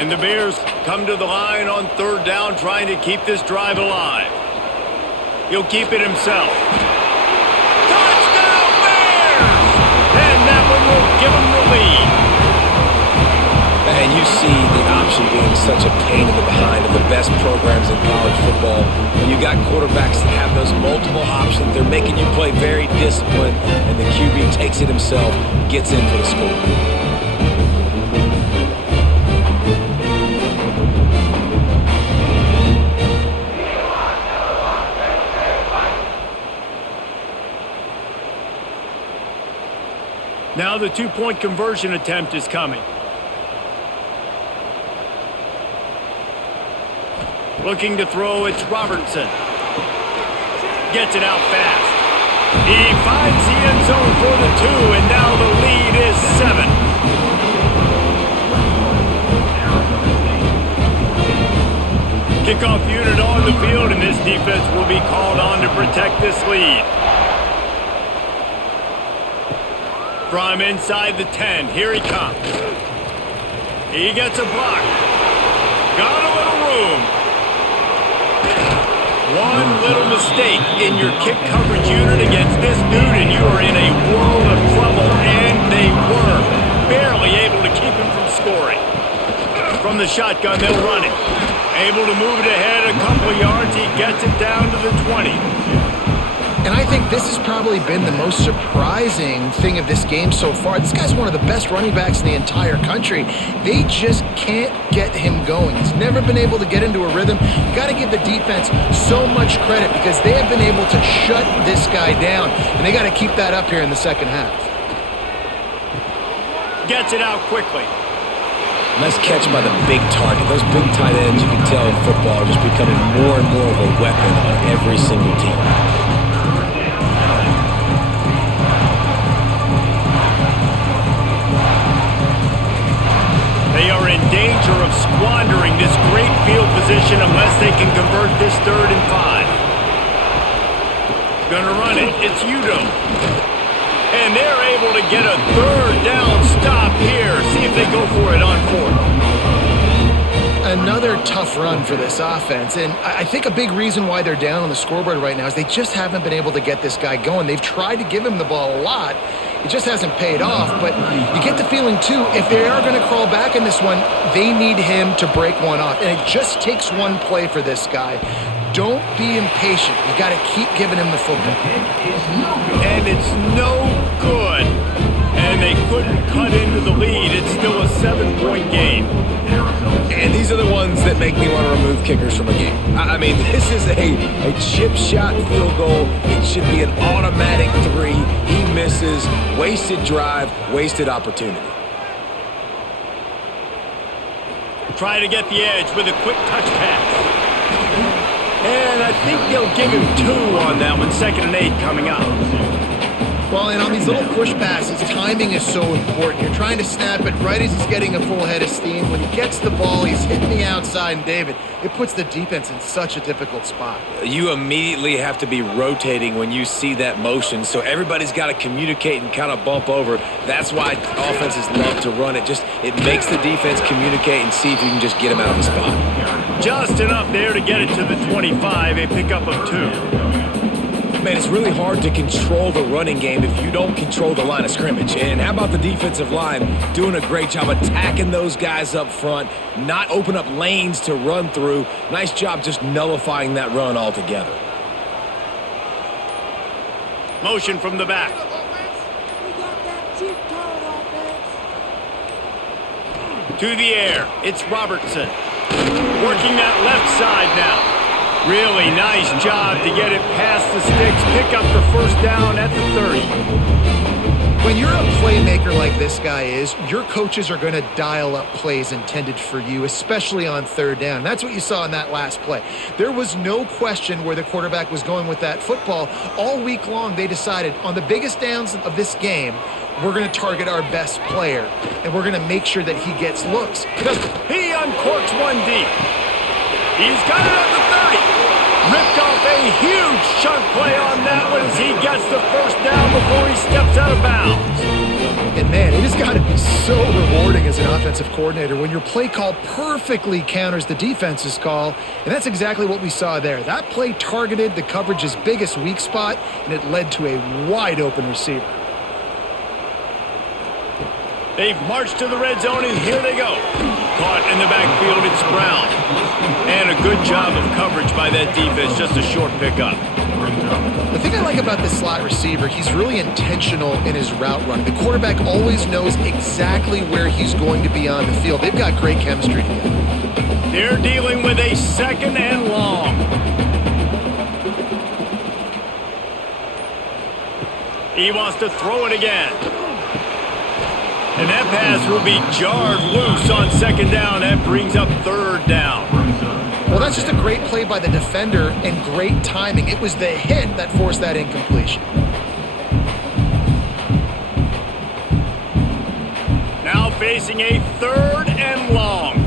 And the Bears come to the line on third down, trying to keep this drive alive. He'll keep it himself. Touchdown Bears! And that one will give him the lead. And you see the option being such a pain in the behind of the best programs in college football. When you got quarterbacks that have those multiple options, they're making you play very disciplined, and the QB takes it himself, gets in for the score. Now the two-point conversion attempt is coming. Looking to throw, it's Robertson. Gets it out fast. He finds the end zone for the 2, and now the lead is 7. Kickoff unit on the field, and this defense will be called on to protect this lead. From inside the 10, here he comes. He gets a block. Got a little room. One little mistake in your kick coverage unit against this dude, and you are in a world of trouble, and they were barely able to keep him from scoring. From the shotgun, they'll run it. Able to move it ahead a couple of yards. He gets it down to the 20. And I think this has probably been the most surprising thing of this game so far. This guy's one of the best running backs in the entire country. They just can't get him going. He's never been able to get into a rhythm. You got to give the defense so much credit because they have been able to shut this guy down, and they got to keep that up here in the second half. Gets it out quickly. Nice catch by the big target. Those big tight ends, you can tell in football, are just becoming more and more of a weapon on every single team. They are in danger of squandering this great field position unless they can convert this 3rd and 5. Gonna run it. It's Udo. And they're able to get a 3rd down stop here. See if they go for it on 4th. Another tough run for this offense, and I think a big reason why they're down on the scoreboard right now is they just haven't been able to get this guy going. They've tried to give him the ball a lot. It just hasn't paid off, but you get the feeling, too, if they are going to crawl back in this one, they need him to break one off, and it just takes one play for this guy. Don't be impatient. You got to keep giving him the football. And it's no good. And they couldn't cut into the lead. It's still a 7-point game. And these are the ones that make me want to remove kickers from a game. I mean, this is a chip shot field goal. It should be an automatic 3. He misses. Wasted drive, wasted opportunity. Try to get the edge with a quick touch pass. And I think they'll give him 2 on that one. 2nd and 8 coming up. Well, and on these little push passes, timing is so important. You're trying to snap it right as he's getting a full head of steam. When he gets the ball, he's hitting the outside, and David, it puts the defense in such a difficult spot. You immediately have to be rotating when you see that motion, so everybody's got to communicate and kind of bump over. That's why offenses love to run it. It makes the defense communicate and see if you can just get him out of the spot. Just enough there to get it to the 25, a pickup of 2. Man, it's really hard to control the running game if you don't control the line of scrimmage. And how about the defensive line doing a great job attacking those guys up front, not open up lanes to run through. Nice job just nullifying that run altogether. Motion from the back. To the air. It's Robertson. Working that left side now. Really nice job to get it past the sticks, pick up the 1st down at the 30. When you're a playmaker like this guy is, your coaches are going to dial up plays intended for you, especially on 3rd down. That's what you saw in that last play. There was no question where the quarterback was going with that football. All week long, they decided on the biggest downs of this game, we're going to target our best player, and we're going to make sure that he gets looks. He uncorks one deep. He's got it at the 30. Ripped off a huge chunk play on that one as he gets the 1st down before he steps out of bounds. And man, it has got to be so rewarding as an offensive coordinator when your play call perfectly counters the defense's call, and that's exactly what we saw there. That play targeted the coverage's biggest weak spot, and it led to a wide open receiver. They've marched to the red zone, and here they go. Caught in the backfield, it's Brown. And a good job of coverage by that defense, just a short pickup. The thing I like about this slot receiver, he's really intentional in his route running. The quarterback always knows exactly where he's going to be on the field. They've got great chemistry together. They're dealing with a 2nd and long. He wants to throw it again. And that pass will be jarred loose on 2nd down. That brings up 3rd down. Well, that's just a great play by the defender and great timing. It was the hit that forced that incompletion. Now facing a 3rd and long.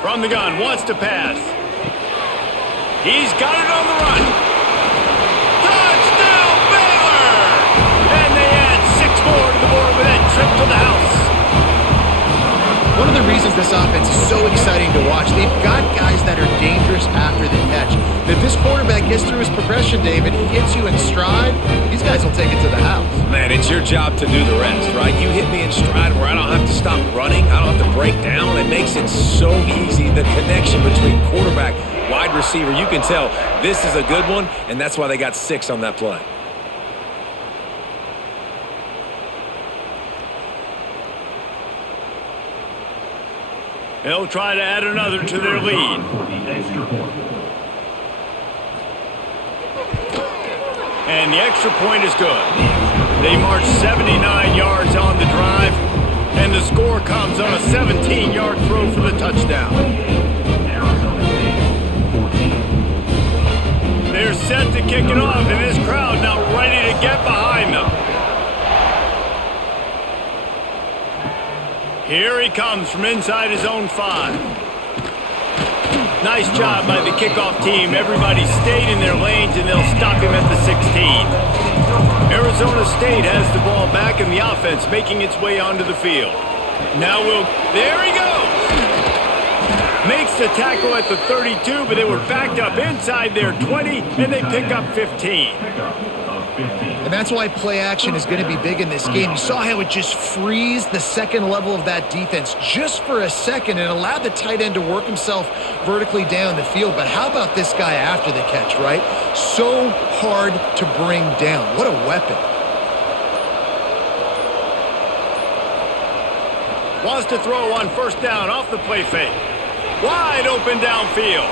From the gun, wants to pass. He's got it on the run. Touchdown, Baylor! And they add 6 more to the board with that trip to the house. One of the reasons this offense is so exciting to watch, they've got guys that are dangerous after the catch. If this quarterback gets through his progression, David, he hits you in stride, these guys will take it to the house. Man, it's your job to do the rest, right? You hit me in stride where I don't have to stop running. I don't have to break down. It makes it so easy. The connection between quarterback, wide receiver, you can tell this is a good one, and that's why they got 6 on that play. They'll try to add another to their lead. And the extra point is good. They march 79 yards on the drive, and the score comes on a 17-yard throw for the touchdown. They're set to kick it off, and this crowd now ready to get behind them. Here he comes from inside his own 5. Nice job by the kickoff team. Everybody stayed in their lanes, and they'll stop him at the 16. Arizona State has the ball back, and the offense making its way onto the field. Now there he goes! Makes the tackle at the 32, but they were backed up inside their 20, and they pick up 15. And that's why play action is going to be big in this game. You saw how it just frees the second level of that defense just for a second and allowed the tight end to work himself vertically down the field. But how about this guy after the catch, right? So hard to bring down. What a weapon. Wants to throw on 1st down off the play fake. Wide open downfield.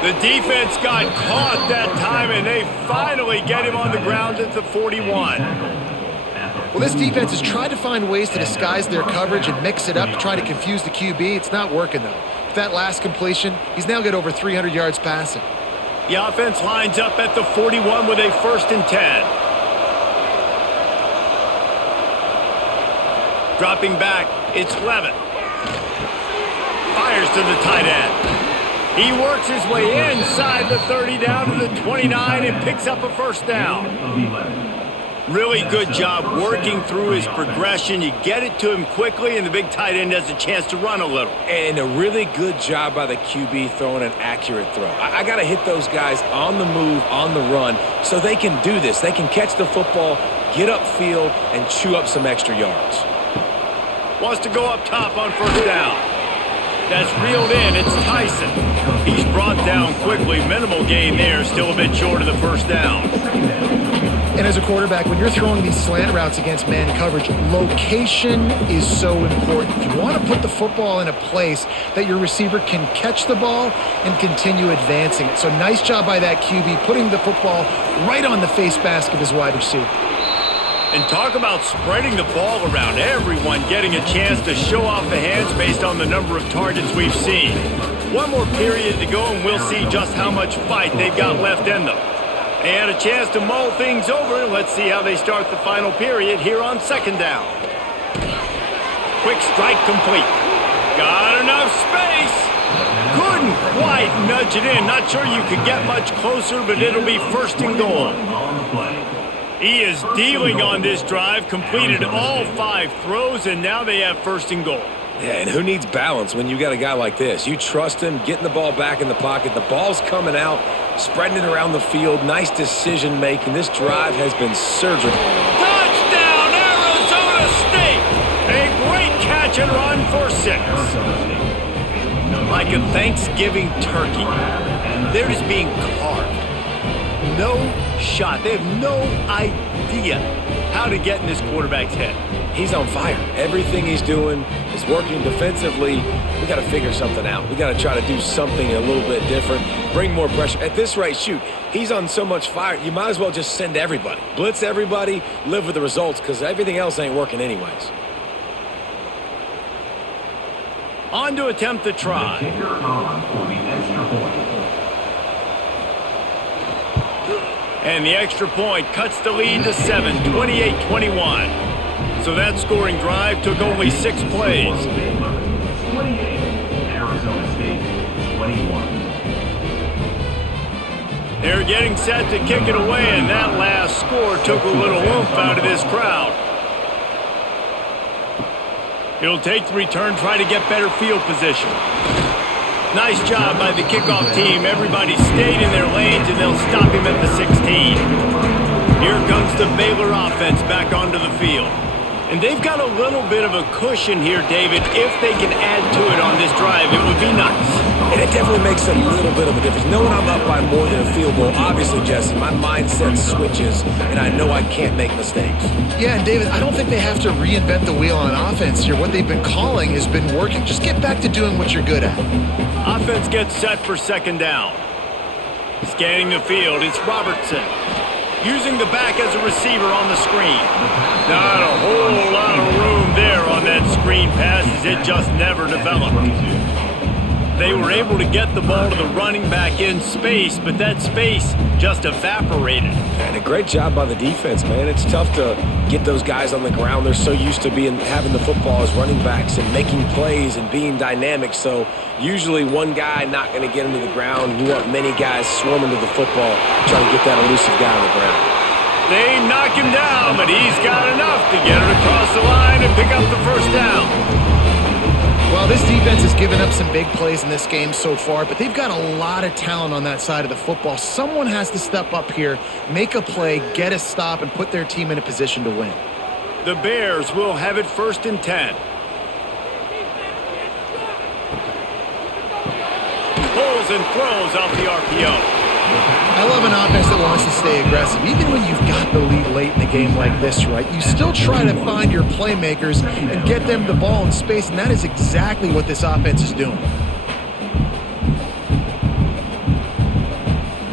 The defense got caught that time, and they finally get him on the ground at the 41. Well, this defense has tried to find ways to disguise their coverage and mix it up to try to confuse the QB. It's not working, though. With that last completion, he's now got over 300 yards passing. The offense lines up at the 41 with a 1st and 10. Dropping back, it's Levin. Fires to the tight end. He works his way inside the 30 down to the 29 and picks up a 1st down. Really good job working through his progression. You get it to him quickly, and the big tight end has a chance to run a little. And a really good job by the QB throwing an accurate throw. I got to hit those guys on the move, on the run, so they can do this. They can catch the football, get upfield, and chew up some extra yards. Wants to go up top on 1st down. That's reeled in. It's Tyson. He's brought down quickly. Minimal gain there. Still a bit short of the 1st down. And as a quarterback, when you're throwing these slant routes against man coverage, location is so important. You want to put the football in a place that your receiver can catch the ball and continue advancing it. So nice job by that QB, putting the football right on the face mask of his wide receiver. And talk about spreading the ball around. Everyone getting a chance to show off the hands based on the number of targets we've seen. One more period to go, and we'll see just how much fight they've got left in them. They had a chance to mull things over. Let's see how they start the final period here on 2nd down. Quick strike complete. Got enough space. Couldn't quite nudge it in. Not sure you could get much closer, but it'll be 1st and goal. He is dealing on this drive, completed all 5 throws, and now they have 1st and goal. Yeah, and who needs balance when you got a guy like this? You trust him, getting the ball back in the pocket. The ball's coming out, spreading it around the field. Nice decision-making. This drive has been surgical. Touchdown, Arizona State! 6. Like a Thanksgiving turkey, they're just being carved. No shot. They have no idea how to get in this quarterback's head. He's on fire. Everything he's doing is working defensively. We got to figure something out. We got to try to do something a little bit different, bring more pressure. At this rate, shoot, he's on so much fire, you might as well just send everybody. Blitz everybody, live with the results, because everything else ain't working anyways. On to attempt the try. Kicker on for the extra point. And the extra point cuts the lead to 7, 28-21. So that scoring drive took only 6 plays. Baylor, 28. Arizona State, 21. They're getting set to kick it away, and that last score took a little oomph out of this crowd. He'll take the return, try to get better field position. Nice job by the kickoff team. Everybody stayed in their lanes, and they'll stop him at the 16. Here comes the Baylor offense back onto the field. And they've got a little bit of a cushion here, David. If they can add to it on this drive, it would be nice. And it definitely makes a little bit of a difference. Knowing I'm up by more than a field goal, obviously, Jesse, my mindset switches, and I know I can't make mistakes. Yeah, and David, I don't think they have to reinvent the wheel on offense here. What they've been calling has been working. Just get back to doing what you're good at. Offense gets set for second down. Scanning the field, it's Robertson. Using the back as a receiver on the screen. Not a whole lot of room there on that screen pass as it just never developed. They were able to get the ball to the running back in space, but that space just evaporated. And a great job by the defense, man. It's tough to get those guys on the ground. They're so used to having the football as running backs and making plays and being dynamic. So usually one guy not going to get into the ground. You want many guys swarming to the football, trying to get that elusive guy on the ground. They knock him down, but he's got enough to get it across the line and pick up the first down. Well, this defense has given up some big plays in this game so far, but they've got a lot of talent on that side of the football. Someone has to step up here, make a play, get a stop, and put their team in a position to win. The Bears will have it 1st and 10. Pulls and throws off the RPO. I love an offense that wants to stay aggressive. Even when you've got the lead late in the game like this, right, you still try to find your playmakers and get them the ball in space, and that is exactly what this offense is doing.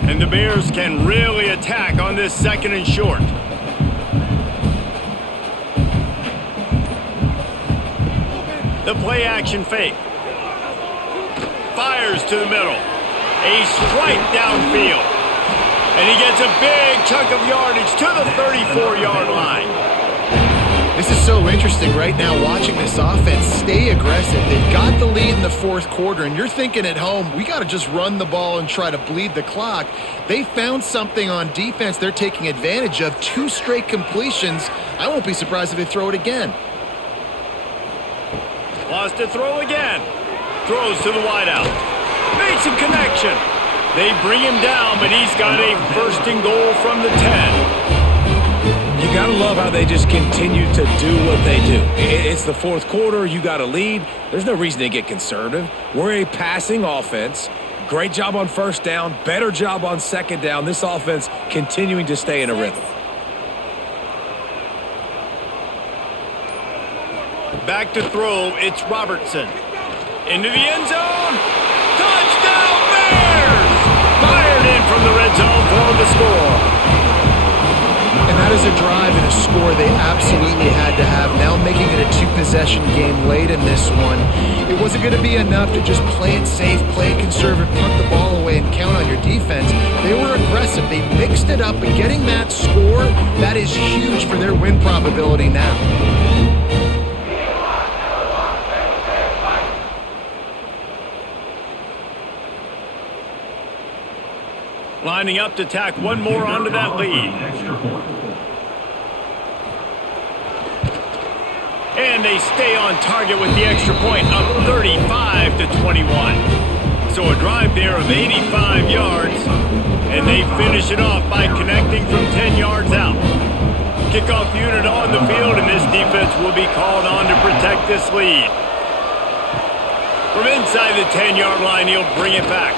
And the Bears can really attack on this 2nd and short. The play action fake. Fires to the middle. A strike downfield. And he gets a big chunk of yardage to the 34-yard line. This is so interesting right now watching this offense stay aggressive. They've got the lead in the 4th quarter, and you're thinking at home, we got to just run the ball and try to bleed the clock. They found something on defense they're taking advantage of. 2 straight completions. I won't be surprised if they throw it again. Lost to throw again. Throws to the wideout. Makes a connection. They bring him down, but he's got a 1st and goal from the 10. You got to love how they just continue to do what they do. It's the 4th quarter. You got a lead. There's no reason to get conservative. We're a passing offense. Great job on 1st down. Better job on 2nd down. This offense continuing to stay in a rhythm. Back to throw. It's Robertson. Into the end zone. Touchdown Bears! Fired in from the red zone for the score. And that is a drive and a score they absolutely had to have. Now making it a 2-possession game late in this one. It wasn't going to be enough to just play it safe, play it conservative, punt the ball away, and count on your defense. They were aggressive. They mixed it up, but getting that score, that is huge for their win probability now. Lining up to tack one more onto that lead. And they stay on target with the extra point, up 35-21. So a drive there of 85 yards, and they finish it off by connecting from 10 yards out. Kickoff unit on the field, and this defense will be called on to protect this lead. From inside the 10-yard line, he'll bring it back.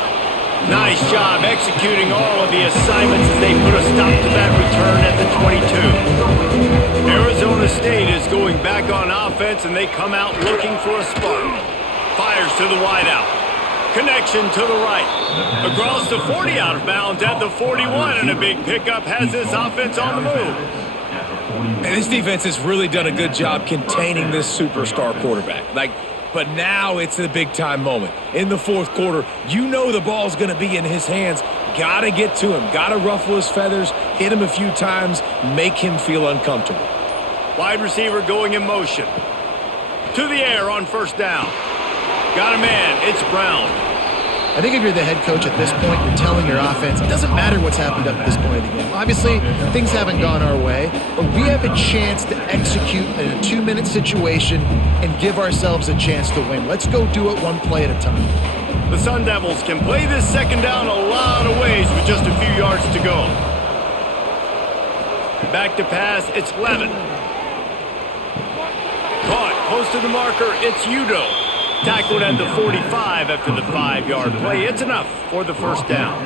Nice job executing all of the assignments as they put a stop to that return at the 22. Arizona State is going back on offense, and they come out looking for a spark. Fires to the wideout. Connection to the right. Across the 40 out of bounds at the 41, and a big pickup has this offense on the move. And this defense has really done a good job containing this superstar quarterback. But now it's the big-time moment. In the fourth quarter, you know the ball's going to be in his hands. Got to get to him. Got to ruffle his feathers, hit him a few times, make him feel uncomfortable. Wide receiver going in motion. To the air on first down. Got a man. It's Brown. I think if you're the head coach at this point, you're telling your offense, it doesn't matter what's happened up to this point of the game. Obviously, things haven't gone our way, but we have a chance to execute in a 2-minute situation and give ourselves a chance to win. Let's go do it one play at a time. The Sundevils can play this second down a lot of ways with just a few yards to go. Back to pass, it's Levin. Caught, close to the marker, it's Udo. Tackled at the 45 after the 5-yard play. It's enough for the first down.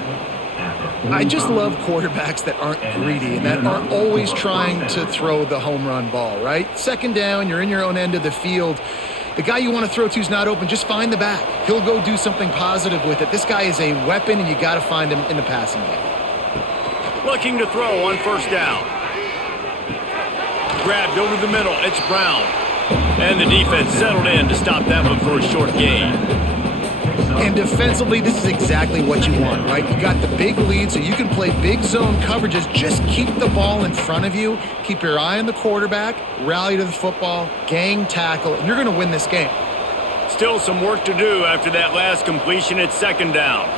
I just love quarterbacks that aren't greedy and that aren't always trying to throw the home run ball, right? Second down, you're in your own end of the field. The guy you want to throw to is not open. Just find the back. He'll go do something positive with it. This guy is a weapon, and you got to find him in the passing game. Looking to throw on first down. Grabbed over the middle. It's Brown. And the defense settled in to stop that one for a short gain. And defensively, this is exactly what you want, right? You got the big lead, so you can play big zone coverages. Just keep the ball in front of you. Keep your eye on the quarterback. Rally to the football. Gang tackle. And you're going to win this game. Still some work to do after that last completion at second down.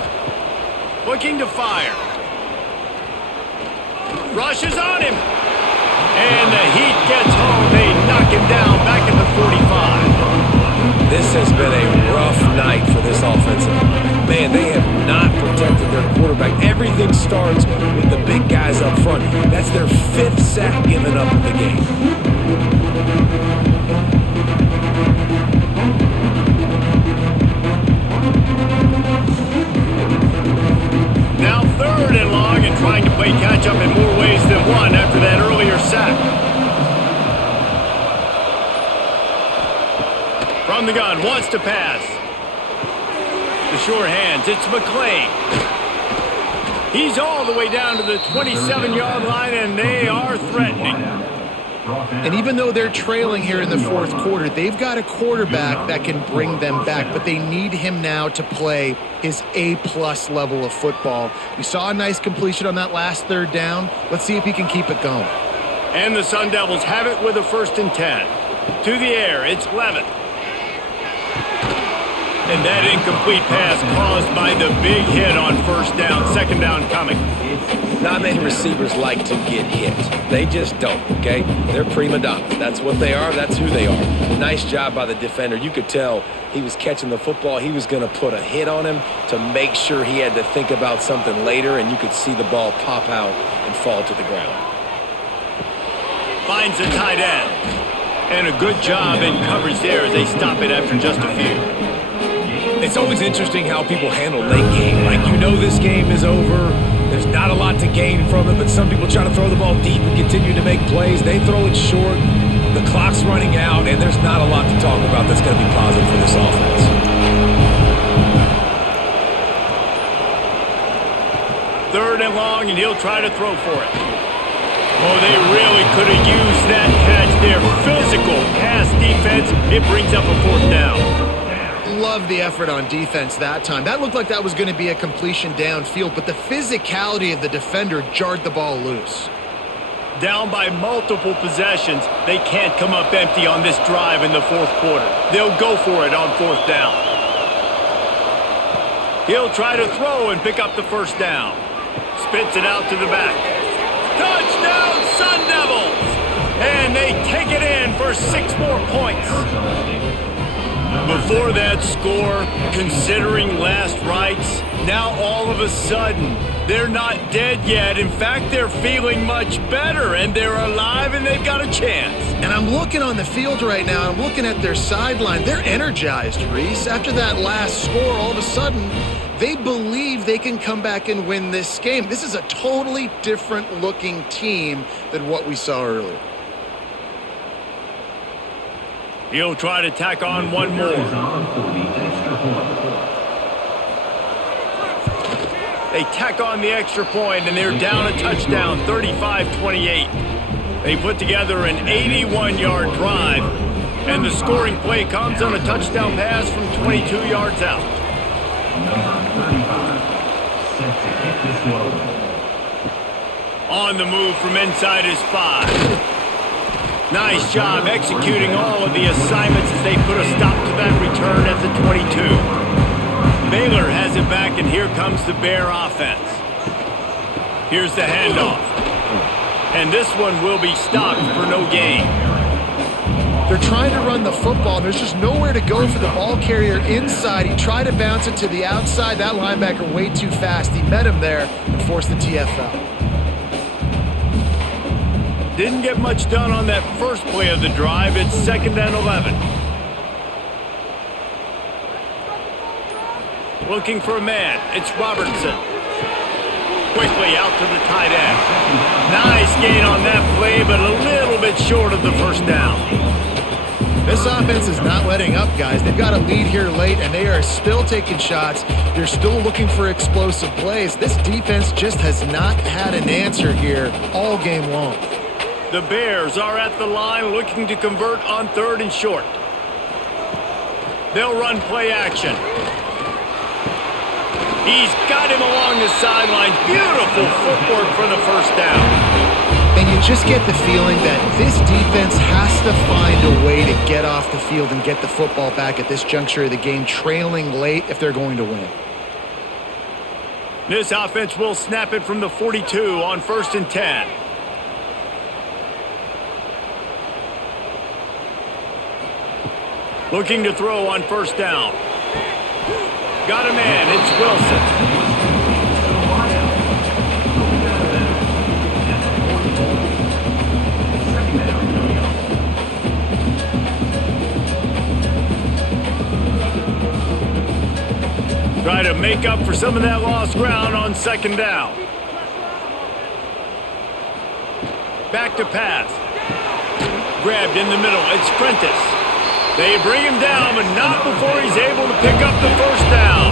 Looking to fire. Rushes on him. And the heat gets home. They knock him down back at the 45. This has been a rough night for this offensive line. Man, they have not protected their quarterback. Everything starts with the big guys up front. That's their 5th sack given up in the game. Now 3rd and long, and trying to play catch-up in more ways than one after that earlier sack. From the gun, wants to pass. The sure hands, it's McClain. He's all the way down to the 27-yard line, and they are threatening. And even though they're trailing here in the fourth quarter, they've got a quarterback that can bring them back, but they need him now to play his A-plus level of football. We saw a nice completion on that last 3rd down. Let's see if he can keep it going. And the Sundevils have it with a 1st and 10. To the air, it's Levin. And that incomplete pass caused by the big hit on first down, second down coming. Not many receivers like to get hit. They just don't, okay? They're prima donnas. That's what they are. That's who they are. Nice job by the defender. You could tell he was catching the football. He was going to put a hit on him to make sure he had to think about something later, and you could see the ball pop out and fall to the ground. Finds the tight end. And a good job in coverage there as they stop it after just a few. It's always interesting how people handle late game. Like, you know this game is over. There's not a lot to gain from it, but some people try to throw the ball deep and continue to make plays. They throw it short. The clock's running out, and there's not a lot to talk about that's going to be positive for this offense. Third and long, and he'll try to throw for it. Oh, they really could have used that catch there. Physical pass defense. It brings up a 4th down. Love the effort on defense that time. That looked like that was going to be a completion downfield, but the physicality of the defender jarred the ball loose. Down by multiple possessions, they can't come up empty on this drive in the fourth quarter. They'll go for it on 4th down. He'll try to throw and pick up the first down. Spits it out to the back. Touchdown, Sun Devils! And they take it in for 6 more points. Before that score, considering last rites, Now all of a sudden, they're not dead yet. In fact, they're feeling much better, and they're alive, and they've got a chance. And I'm looking on the field right now. I'm looking at their sideline. They're energized, Reese. After that last score, all of a sudden, they believe they can come back and win this game. This is a totally different-looking team than what we saw earlier. He'll try to tack on one more. They tack on the extra point, and they're down a touchdown, 35-28. They put together an 81-yard drive, and the scoring play comes on a touchdown pass from 22 yards out. Number 35, set to hit this load. On the move from inside his 5. Nice job executing all of the assignments as they put a stop to that return at the 22. Baylor has it back, and here comes the Bear offense. Here's the handoff. And this one will be stopped for no gain. They're trying to run the football. There's just nowhere to go for the ball carrier inside. He tried to bounce it to the outside. That linebacker way too fast. He met him there and forced the TFL. Didn't get much done on that first play of the drive. It's 2nd and 11. Looking for a man. It's Robertson. Quickly out to the tight end. Nice gain on that play, but a little bit short of the first down. This offense is not letting up, guys. They've got a lead here late, and they are still taking shots. They're still looking for explosive plays. This defense just has not had an answer here all game long. The Bears are at the line looking to convert on 3rd and short. They'll run play action. He's got him along the sideline. Beautiful footwork for the first down. And you just get the feeling that this defense has to find a way to get off the field and get the football back at this juncture of the game, trailing late if they're going to win. This offense will snap it from the 42 on 1st and 10. Looking to throw on 1st down. Got a man. It's Wilson. Try to make up for some of that lost ground on 2nd down. Back to pass. Grabbed in the middle. It's Prentice. They bring him down, but not before he's able to pick up the first down.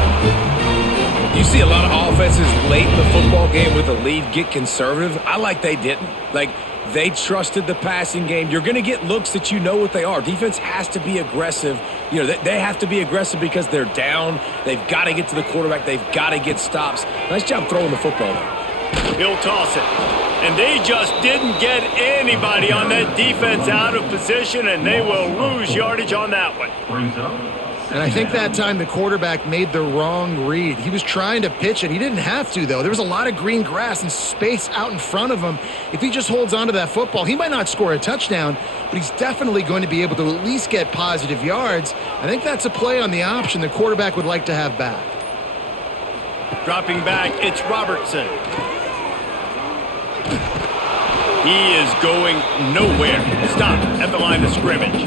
You see a lot of offenses late in the football game with a lead get conservative. I like they didn't. Like, they trusted the passing game. You're going to get looks that you know what they are. Defense has to be aggressive. You know, they have to be aggressive because they're down. They've got to get to the quarterback. They've got to get stops. Nice job throwing the football there. He'll toss it. And they just didn't get anybody on that defense out of position, and they will lose yardage on that one. And I think that time the quarterback made the wrong read. He was trying to pitch it. He didn't have to, though. There was a lot of green grass and space out in front of him. If he just holds on to that football, he might not score a touchdown, but he's definitely going to be able to at least get positive yards. I think that's a play on the option the quarterback would like to have back. Dropping back, it's Robertson. He is going nowhere. Stop at the line of scrimmage.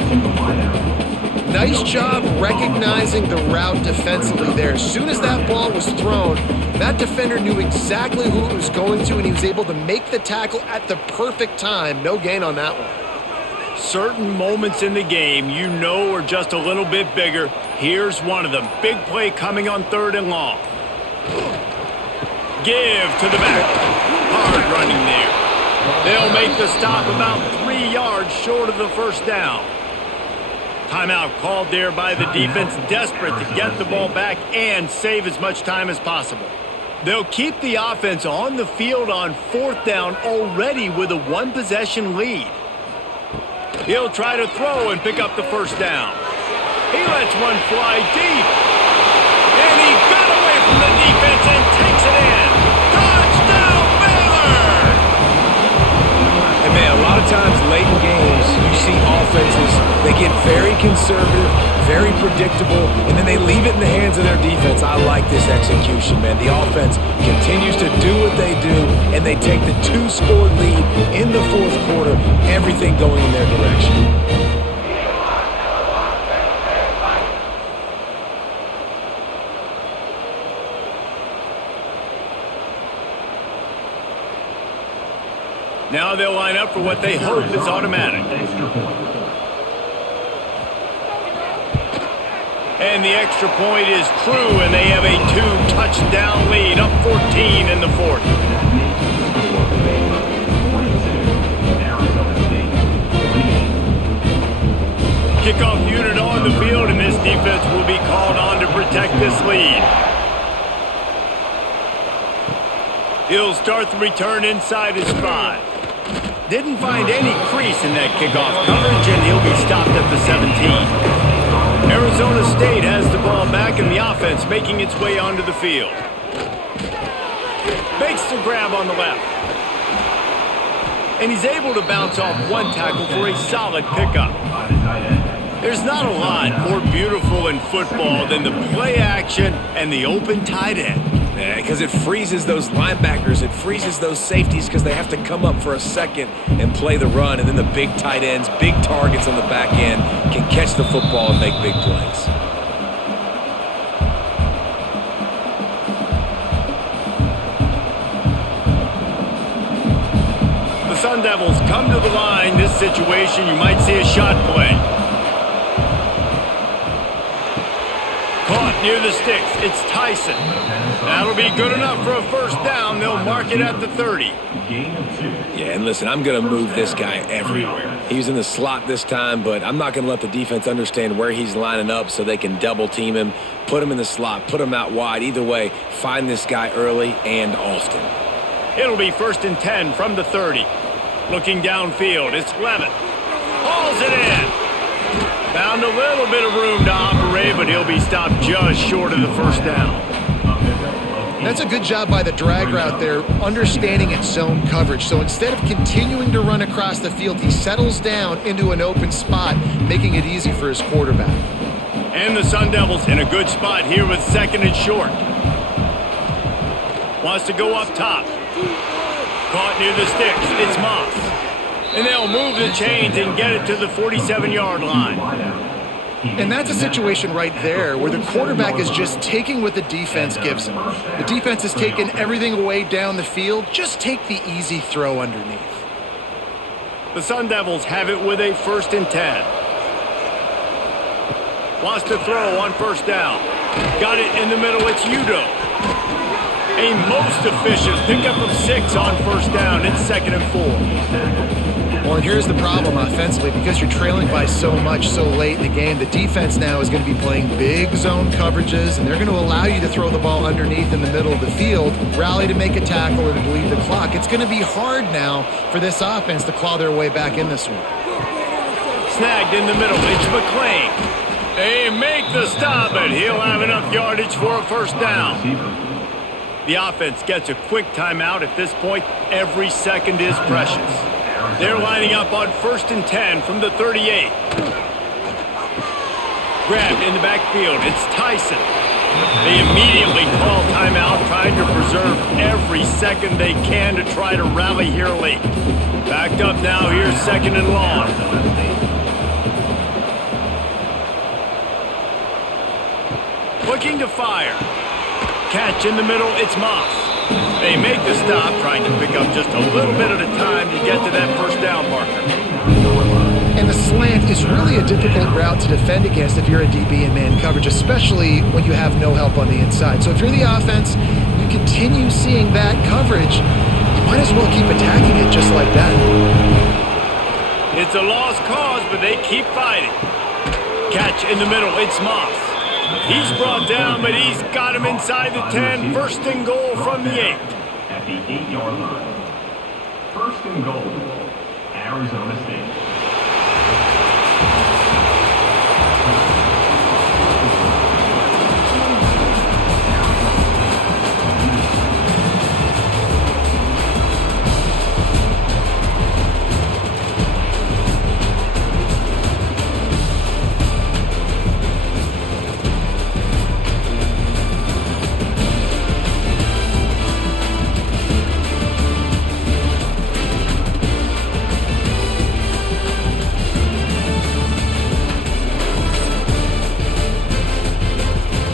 Nice job recognizing the route defensively there. As soon as that ball was thrown, that defender knew exactly who it was going to, and he was able to make the tackle at the perfect time. No gain on that one. Certain moments in the game you know are just a little bit bigger. Here's one of them. Big play coming on 3rd and long. Give to the back. Hard running there. They'll make the stop about 3 yards short of the first down. Timeout called there by the defense, desperate to get the ball back and save as much time as possible. They'll keep the offense on the field on 4th down already with a 1-possession lead. He'll try to throw and pick up the first down. He lets one fly deep. And he got away from the defense and takes it in. Touchdown, Baylor! And man, a lot of times late in games, you see offenses, they get very conservative, very predictable, and then they leave it in the hands of their defense. I like this execution, man. The offense continues to do what they do, and they take the 2-score lead in the fourth quarter, everything going in their direction. Now they'll line up for what they hope is automatic. And the extra point is true, and they have a 2-touchdown lead, up 14 in the fourth. Kickoff unit on the field, and this defense will be called on to protect this lead. He'll start the return inside his 5. Didn't find any crease in that kickoff coverage, and he'll be stopped at the 17. Arizona State has the ball back, and the offense making its way onto the field. Makes the grab on the left. And he's able to bounce off one tackle for a solid pickup. There's not a lot more beautiful in football than the play action and the open tight end. Yeah, because it freezes those linebackers. It freezes those safeties because they have to come up for a second and play the run. And then the big tight ends, big targets on the back end can catch the football and make big plays. The Sundevils come to the line. This situation, you might see a shot play. Caught near the sticks. It's Tyson. That'll be good enough for a first down. They'll mark it at the 30. Yeah, and listen, I'm going to move this guy everywhere. He's in the slot this time, but I'm not going to let the defense understand where he's lining up so they can double team him, put him in the slot, put him out wide. Either way, find this guy early and often. It'll be 1st and 10 from the 30. Looking downfield, it's Levitt. Hauls it in. Found a little bit of room to operate, but he'll be stopped just short of the first down. That's a good job by the drag route there, understanding its zone coverage. So instead of continuing to run across the field, he settles down into an open spot, making it easy for his quarterback. And the Sundevils in a good spot here with 2nd and short. Wants to go up top. Caught near the sticks. It's Moss. And they'll move the chains and get it to the 47-yard line. And that's a situation right there where the quarterback is just taking what the defense gives him. The defense has taken everything away down the field. Just take the easy throw underneath. The Sundevils have it with a 1st and 10. Wants to throw on first down. Got it in the middle. It's Udo. A most efficient pickup of 6 on first down. It's 2nd and 4. Well, and here's the problem offensively. Because you're trailing by so much so late in the game, the defense now is going to be playing big zone coverages, and they're going to allow you to throw the ball underneath in the middle of the field, rally to make a tackle, or to bleed the clock. It's going to be hard now for this offense to claw their way back in this one. Snagged in the middle. It's McClain. They make the stop, but he'll have enough yardage for a first down. The offense gets a quick timeout at this point. Every second is precious. They're lining up on 1st and 10 from the 38. Grabbed in the backfield. It's Tyson. They immediately call timeout, trying to preserve every second they can to try to rally here late. Backed up now. Here's 2nd and long. Looking to fire. Catch in the middle. It's Moss. They make the stop, trying to pick up just a little bit at a time to get to that first down marker. And the slant is really a difficult route to defend against if you're a DB in man coverage, especially when you have no help on the inside. So if you're the offense, you continue seeing that coverage, you might as well keep attacking it just like that. It's a lost cause, but they keep fighting. Catch in the middle. It's Moss. He's brought down, but he's got him inside the 10. 1st and goal from the 8. At the 8-yard line. 1st and goal. Arizona State.